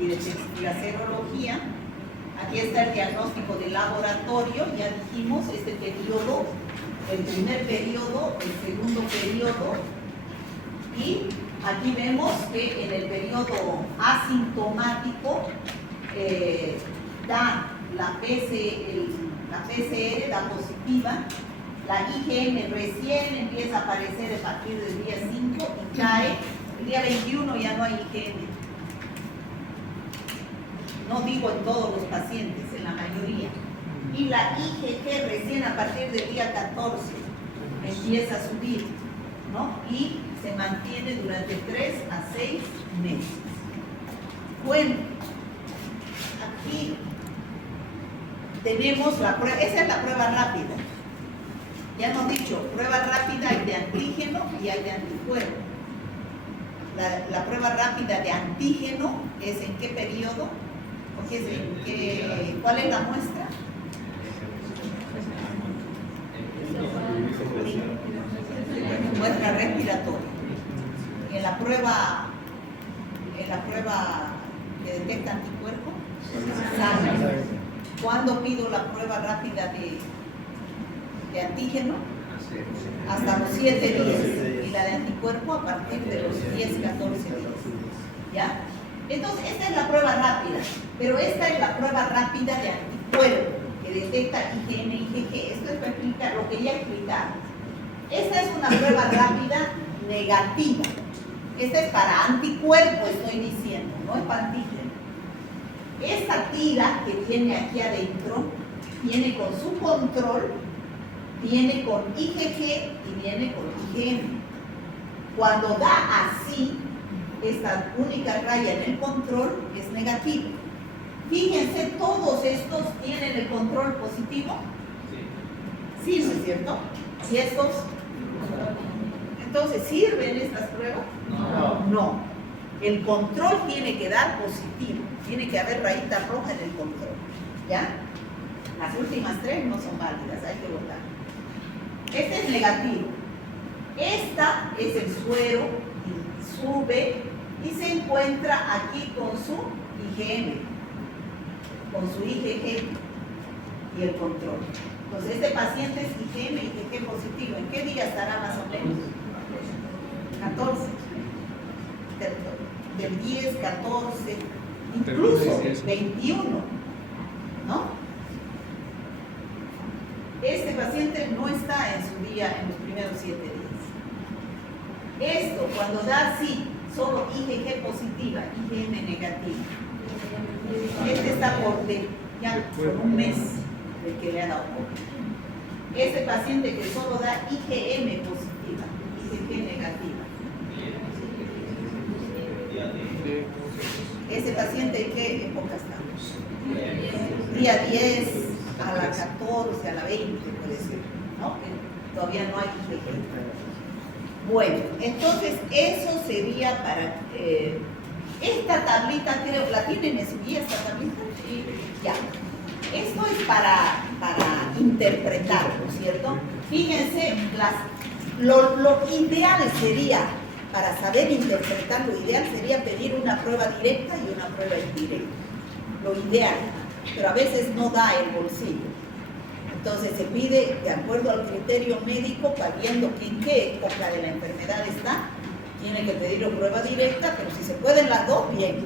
y la serología. Aquí está el diagnóstico de laboratorio, ya dijimos este periodo, el primer periodo, el segundo periodo, y aquí vemos que en el periodo asintomático da la PCR, da positiva, la IgM recién empieza a aparecer a partir del día 5 y cae, el día 21 ya no hay IgM. No digo en todos los pacientes, en la mayoría. Y la IgG recién a partir del día 14 empieza a subir, ¿no? Y se mantiene durante 3 a 6 meses. Bueno, aquí tenemos la prueba, esa es la prueba rápida. Ya hemos dicho, prueba rápida hay de antígeno y hay de anticuerpo. La prueba rápida de antígeno es en qué periodo. ¿Cuál es la muestra? Muestra respiratoria. En la prueba que detecta anticuerpo, sangre. ¿Cuándo pido la prueba rápida de antígeno? Hasta los 7 días. Y la de anticuerpo a partir de los 10, 14 días. ¿Ya? Entonces, esta es la prueba rápida, pero esta es la prueba rápida de anticuerpo, que detecta IgM, IgG. Esto es para explicar lo que ya explicaron. Esta es una prueba rápida negativa. Esta es para anticuerpo, estoy diciendo, no es para antígeno. Esta tira que tiene aquí adentro, viene con su control, viene con IgG y viene con IgM. Cuando da así, esta única raya en el control es negativa. Fíjense, todos estos tienen el control positivo. Sí, ¿no es cierto? ¿Y estos? Entonces, ¿sirven estas pruebas? No. El control tiene que dar positivo. Tiene que haber rayita roja en el control. ¿Ya? Las últimas 3 no son válidas, hay que votar. Este es negativo. Esta es el suero y sube y se encuentra aquí con su IgM, con su IgG y el control. Entonces, este paciente es IgM, IgG positivo. ¿En qué día estará más o menos? 14. Del 10, 14, incluso 21, ¿no? Este paciente no está en su día en los primeros 7 días. Esto, cuando da así, solo IgG positiva, IgM negativa. Este está ya por un mes del que le ha dado COVID. Este paciente que solo da IgM positiva, IgG negativa. Ese paciente, ¿en qué época estamos? Día 10, a la 14, a la 20, puede ser, ¿no? Que todavía no hay IgG. Bueno, entonces eso sería para... esta tablita, creo, ¿la tienen en su guía esta tablita? Sí. Ya. Esto es para interpretar, ¿no es cierto? Fíjense, lo ideal sería, para saber interpretar, lo ideal sería pedir una prueba directa y una prueba indirecta. Lo ideal, pero a veces no da el bolsillo. Entonces se pide, de acuerdo al criterio médico, viendo en qué época de la enfermedad está, tiene que pedir una prueba directa, pero si se pueden las dos, bien,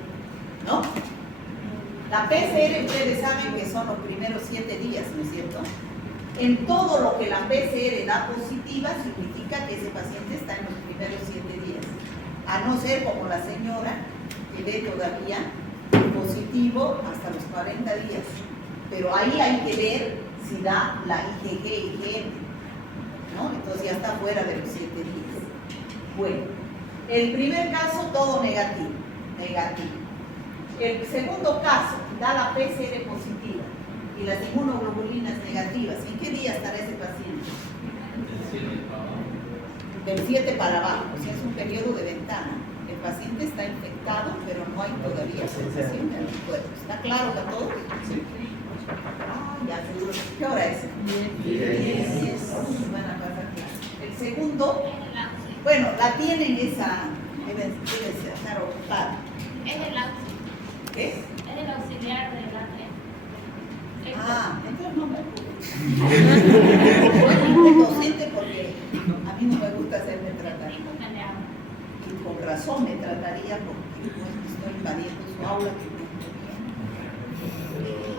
¿no? La PCR, ustedes saben que son los primeros 7 días, ¿no es cierto? En todo lo que la PCR da positiva, significa que ese paciente está en los primeros 7 días. A no ser como la señora, que ve todavía positivo hasta los 40 días. Pero ahí hay que ver si da la IgG, IgM, ¿no? Entonces ya está fuera de los 7 días. Bueno, el primer caso, todo negativo. El segundo caso, da la PCR positiva y las inmunoglobulinas negativas. ¿En qué día estará ese paciente? Del 7 para abajo, o sea, es un periodo de ventana. El paciente está infectado, pero no hay todavía sensación de anticuerpos. ¿Está claro para todos? Sí. Ah, ya seguro. ¿Qué hora es? 10. Van a pasar clase. El segundo, bueno, la tienen esa, debe estar ocupada. Es el auxiliar. ¿Qué? Es el auxiliar de la entonces no me gusta. Docente porque a mí no me gusta hacerme tratar. Y con razón me trataría porque pues, estoy invadiendo su aula que no.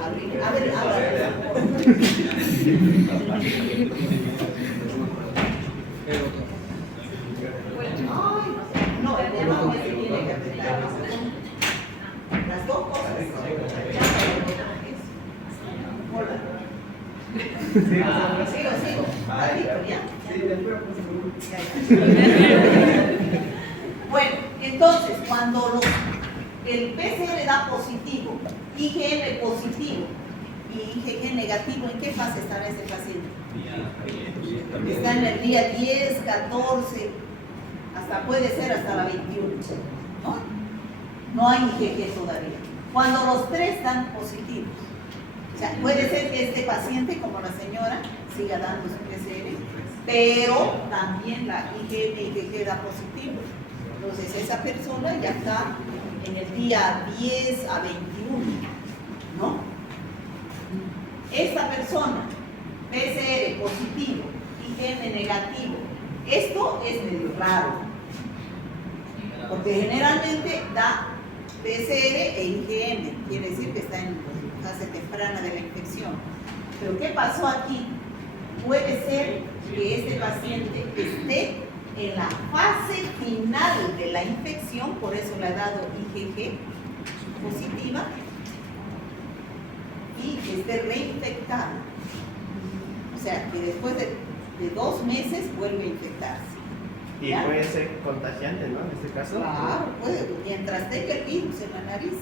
A ver, no, el debajo se tiene que apretar. Las dos cosas. Hola. Sigo. ¿Ya? Bueno, entonces, cuando el PCR da positivo, IgM positivo y IgG negativo, ¿en qué fase estará ese paciente? Está en el día 10, 14, puede ser hasta la 21, ¿no? No hay IgG todavía. Cuando los tres dan positivos, o sea, puede ser que este paciente, como la señora, siga dando su PCR, pero también la IgM y IgG da positivo. Entonces esa persona ya está en el día 10 a 21, ¿no? Esta persona, PCR positivo, IgM negativo, esto es medio raro, porque generalmente da PCR e IgM, quiere decir que está en fase temprana de la infección. Pero ¿qué pasó aquí? Puede ser que este paciente esté en la fase final de la infección, por eso le ha dado IgG positiva, y que esté reinfectado. O sea, que después de 2 meses vuelve a infectarse. Y ¿ya? puede ser contagiante, ¿no? En este caso. Claro, puede. Mientras tenga el virus en la nariz,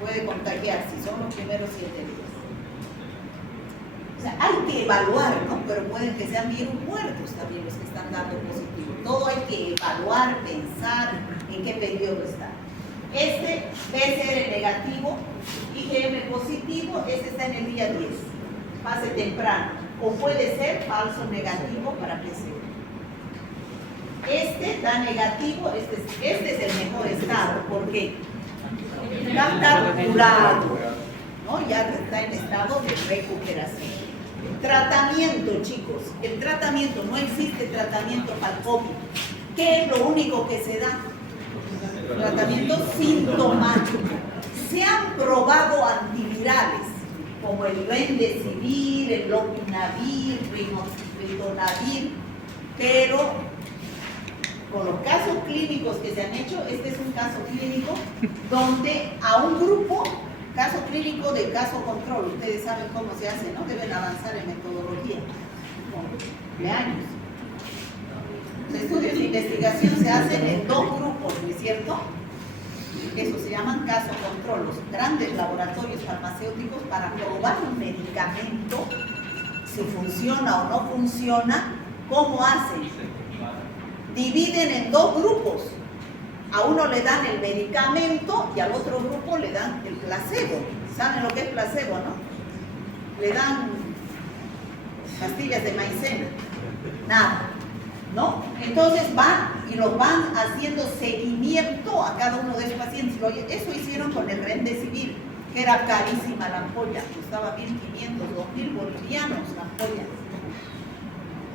puede contagiar si son los primeros 7 días. O sea, hay que evaluar, ¿no? Pero pueden que sean virus muertos también los que están dando positivo. Todo hay que evaluar, pensar en qué periodo está. Este PCR negativo, IgM positivo, este está en el día 10, fase temprana. O puede ser falso negativo para PCR. Este da negativo, este es el mejor estado. ¿Por qué? estar curado, ¿no? Ya está en estado de recuperación. Tratamiento, chicos. El tratamiento, no existe tratamiento para el COVID. ¿Qué es lo único que se da? Tratamiento sintomático. Se han probado antivirales, como el Remdesivir, el Lopinavir, Ritonavir, pero con los casos clínicos que se han hecho, este es un caso clínico donde a un grupo, caso clínico de caso control, ustedes saben cómo se hace, ¿no? Deben avanzar en metodología, de años. Los estudios de investigación se hacen en dos grupos, ¿no es cierto? Eso se llaman caso control, los grandes laboratorios farmacéuticos para probar un medicamento, si funciona o no funciona, ¿cómo hacen? Dividen en dos grupos. A uno le dan el medicamento y al otro grupo le dan el placebo. ¿Saben lo que es placebo, no? Le dan pastillas de maicena. Nada, ¿no? Entonces van y los van haciendo seguimiento a cada uno de los pacientes. Eso hicieron con el Remdesivir, que era carísima la ampolla. Costaba 1.500, 2.000 bolivianos la ampolla.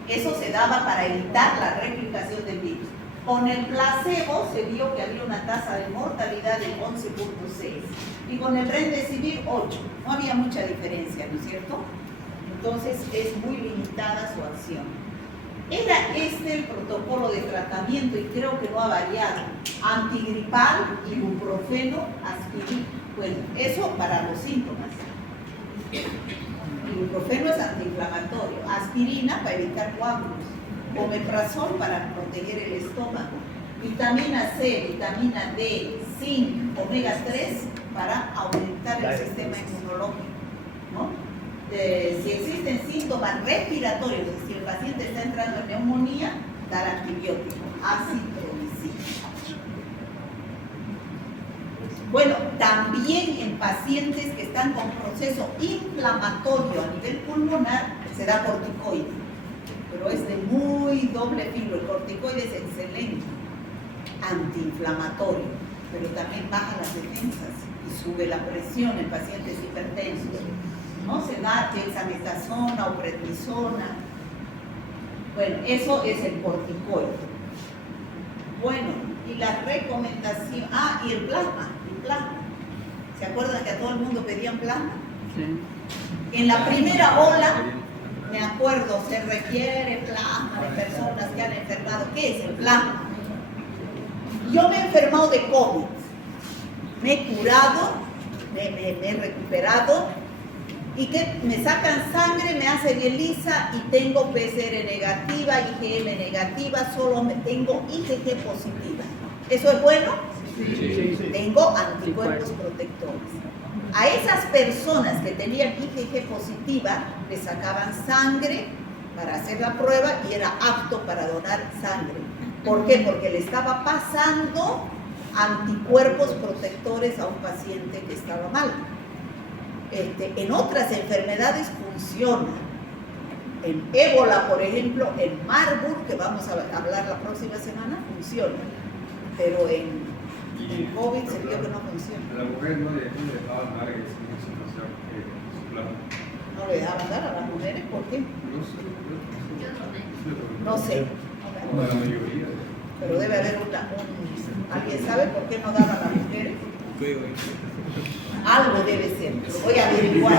Eso se daba para evitar la replicación del virus. Con el placebo se vio que había una tasa de mortalidad de 11.6 y con el Remdesivir 8. No había mucha diferencia, ¿no es cierto? Entonces es muy limitada su acción. Era este el protocolo de tratamiento y creo que no ha variado. Antigripal, ibuprofeno, aspirina. Bueno, eso para los síntomas. Ibuprofeno es antiinflamatorio, aspirina para evitar coágulos, omeprazol para proteger el estómago, vitamina C, vitamina D, zinc, omega 3 para aumentar el sistema inmunológico, ¿no? Si existen síntomas respiratorios, si el paciente está entrando en neumonía, dar antibiótico, acitromicina. Bueno, también en pacientes que están con proceso inflamatorio a nivel pulmonar se da corticoide, pero es de muy doble filo. El corticoide es excelente, antiinflamatorio, pero también baja las defensas y sube la presión en pacientes hipertensos. ¿No? Se da dexametasona o prednisona. Bueno, eso es el corticoide. Bueno, y la recomendación, y el plasma. ¿Se acuerdan que a todo el mundo pedían plasma? Sí. En la primera ola, me acuerdo, se requiere plasma de personas que han enfermado. ¿Qué es el plasma? Yo me he enfermado de COVID, me he curado, me he recuperado, y que me sacan sangre, me hace bien lisa y tengo PCR negativa, IgM negativa, solo tengo IgG positiva. ¿Eso es bueno? Sí. Tengo anticuerpos protectores. A esas personas que tenían IgG positiva, le sacaban sangre para hacer la prueba y era apto para donar sangre. ¿Por qué? Porque le estaba pasando anticuerpos protectores a un paciente que estaba mal. En otras enfermedades funciona. En ébola, por ejemplo, en Marburg, que vamos a hablar la próxima semana, funciona. Pero en COVID se vio que no funciona. A la mujer no le dejaban dar esa situación ¿No le dejaban dar a las mujeres? ¿Por qué? No sé. Como la mayoría. Pero debe haber ¿alguien sabe por qué no daban a las mujeres? Algo debe ser, lo voy a averiguar.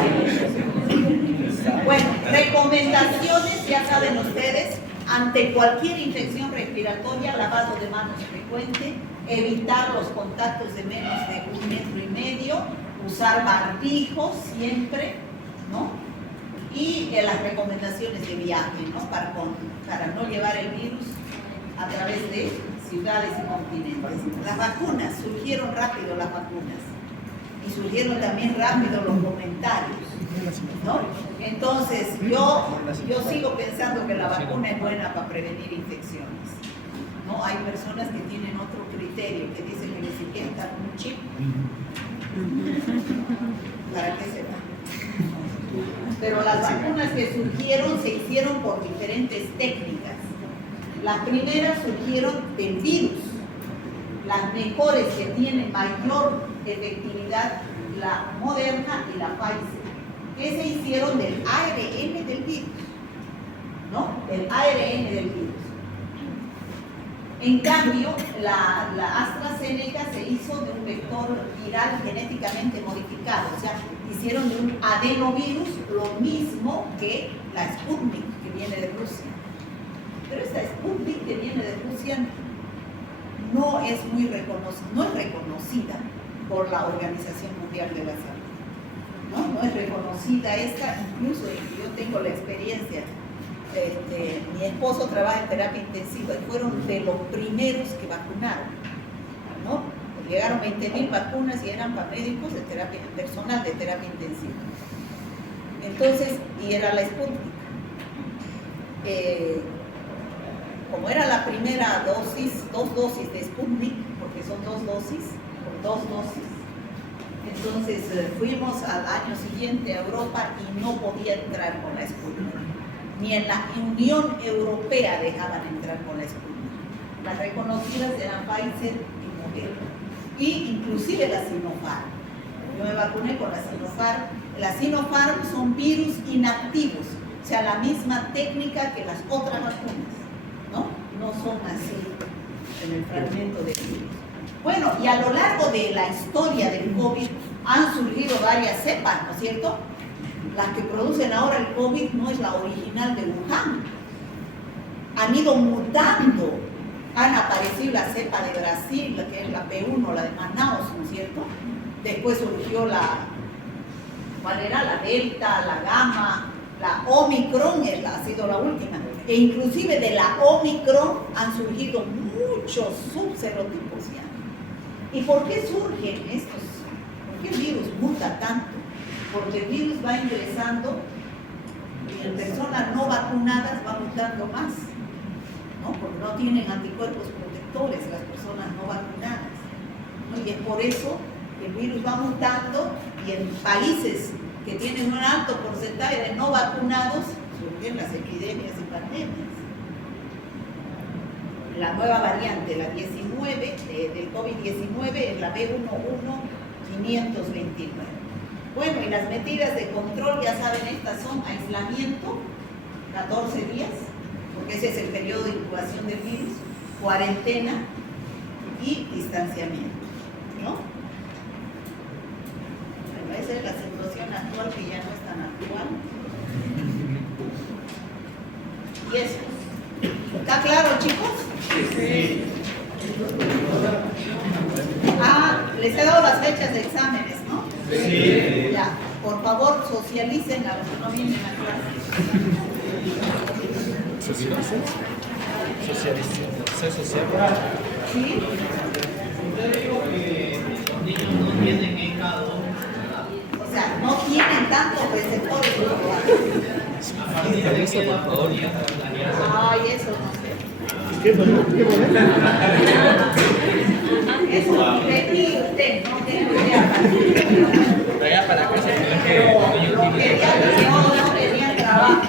Bueno, recomendaciones, ya saben ustedes, ante cualquier infección respiratoria, lavado de manos frecuente, evitar los contactos de menos de 1,5 metros, usar barbijo siempre, ¿no? Y las recomendaciones de viaje, ¿no? Para no llevar el virus a través de ciudades y continentes. Las vacunas, surgieron rápido las vacunas. Y surgieron también rápido los comentarios, ¿no? Entonces, yo sigo pensando que la vacuna es buena para prevenir infecciones, ¿no? Hay personas que tienen otro criterio, que dicen que ni siquiera están un chip. ¿Para qué se va? Pero las vacunas que surgieron se hicieron por diferentes técnicas. Las primeras surgieron en virus. Las mejores que tienen mayor efectividad la Moderna y la Pfizer, que se hicieron del ARN del virus, ¿no? Del ARN del virus. En cambio, la AstraZeneca se hizo de un vector viral genéticamente modificado, o sea, hicieron de un adenovirus lo mismo que la Sputnik, que viene de Rusia. Pero esta Sputnik que viene de Rusia no es reconocida por la Organización Mundial de la Salud. No es reconocida esta, incluso yo tengo la experiencia. Mi esposo trabaja en terapia intensiva y fueron de los primeros que vacunaron, ¿no? Llegaron 20.000 vacunas y eran para médicos de terapia, personal de terapia intensiva. Entonces, y era la Sputnik. Como era la primera dosis, 2 dosis de Sputnik, porque son 2 dosis, entonces fuimos al año siguiente a Europa y no podía entrar con la Sputnik. Ni en la Unión Europea dejaban entrar con la Sputnik. Las reconocidas eran Pfizer y Moderna, y inclusive la Sinopharm. Yo me vacuné con la Sinopharm. Las Sinopharm son virus inactivos, o sea, la misma técnica que las otras vacunas, ¿no? No son así en el fragmento de virus. Bueno, y a lo largo de la historia del COVID han surgido varias cepas, ¿no es cierto? Las que producen ahora el COVID no es la original de Wuhan. Han ido mutando. Han aparecido la cepa de Brasil, que es la P1, la de Manaus, ¿no es cierto? Después surgió ¿cuál era? La Delta, la Gamma, la Omicron ha sido la última. E inclusive de la Omicron han surgido muchos subserotipos ya. ¿Y por qué surgen estos? ¿Por qué el virus muta tanto? Porque el virus va ingresando y en personas no vacunadas va mutando más, ¿no? Porque no tienen anticuerpos protectores las personas no vacunadas, ¿no? Y es por eso que el virus va mutando y en países que tienen un alto porcentaje de no vacunados surgen las epidemias y pandemias. La nueva variante, la 19 del COVID-19 es la B11529. Bueno, y las medidas de control, ya saben, estas son aislamiento, 14 días, porque ese es el periodo de incubación del virus, cuarentena y distanciamiento, ¿no? Bueno, esa es la situación actual, que ya no es tan actual. Y eso. ¿Está claro, chicos? Sí. Les he dado las fechas de exámenes, ¿no? Sí. Ya, por favor, socialicen a los que no vienen a clase. ¿Socialicen? ¿Ser social? ¿Sí? Yo digo que los niños no tienen ECA 2, O sea, no tienen tantos receptores. a partir de que la podría planear. Ay, eso no sé. ¿Qué poner? Eso, de mí usted, no tengo idea. Para que Pero los pediatras no tenían trabajo.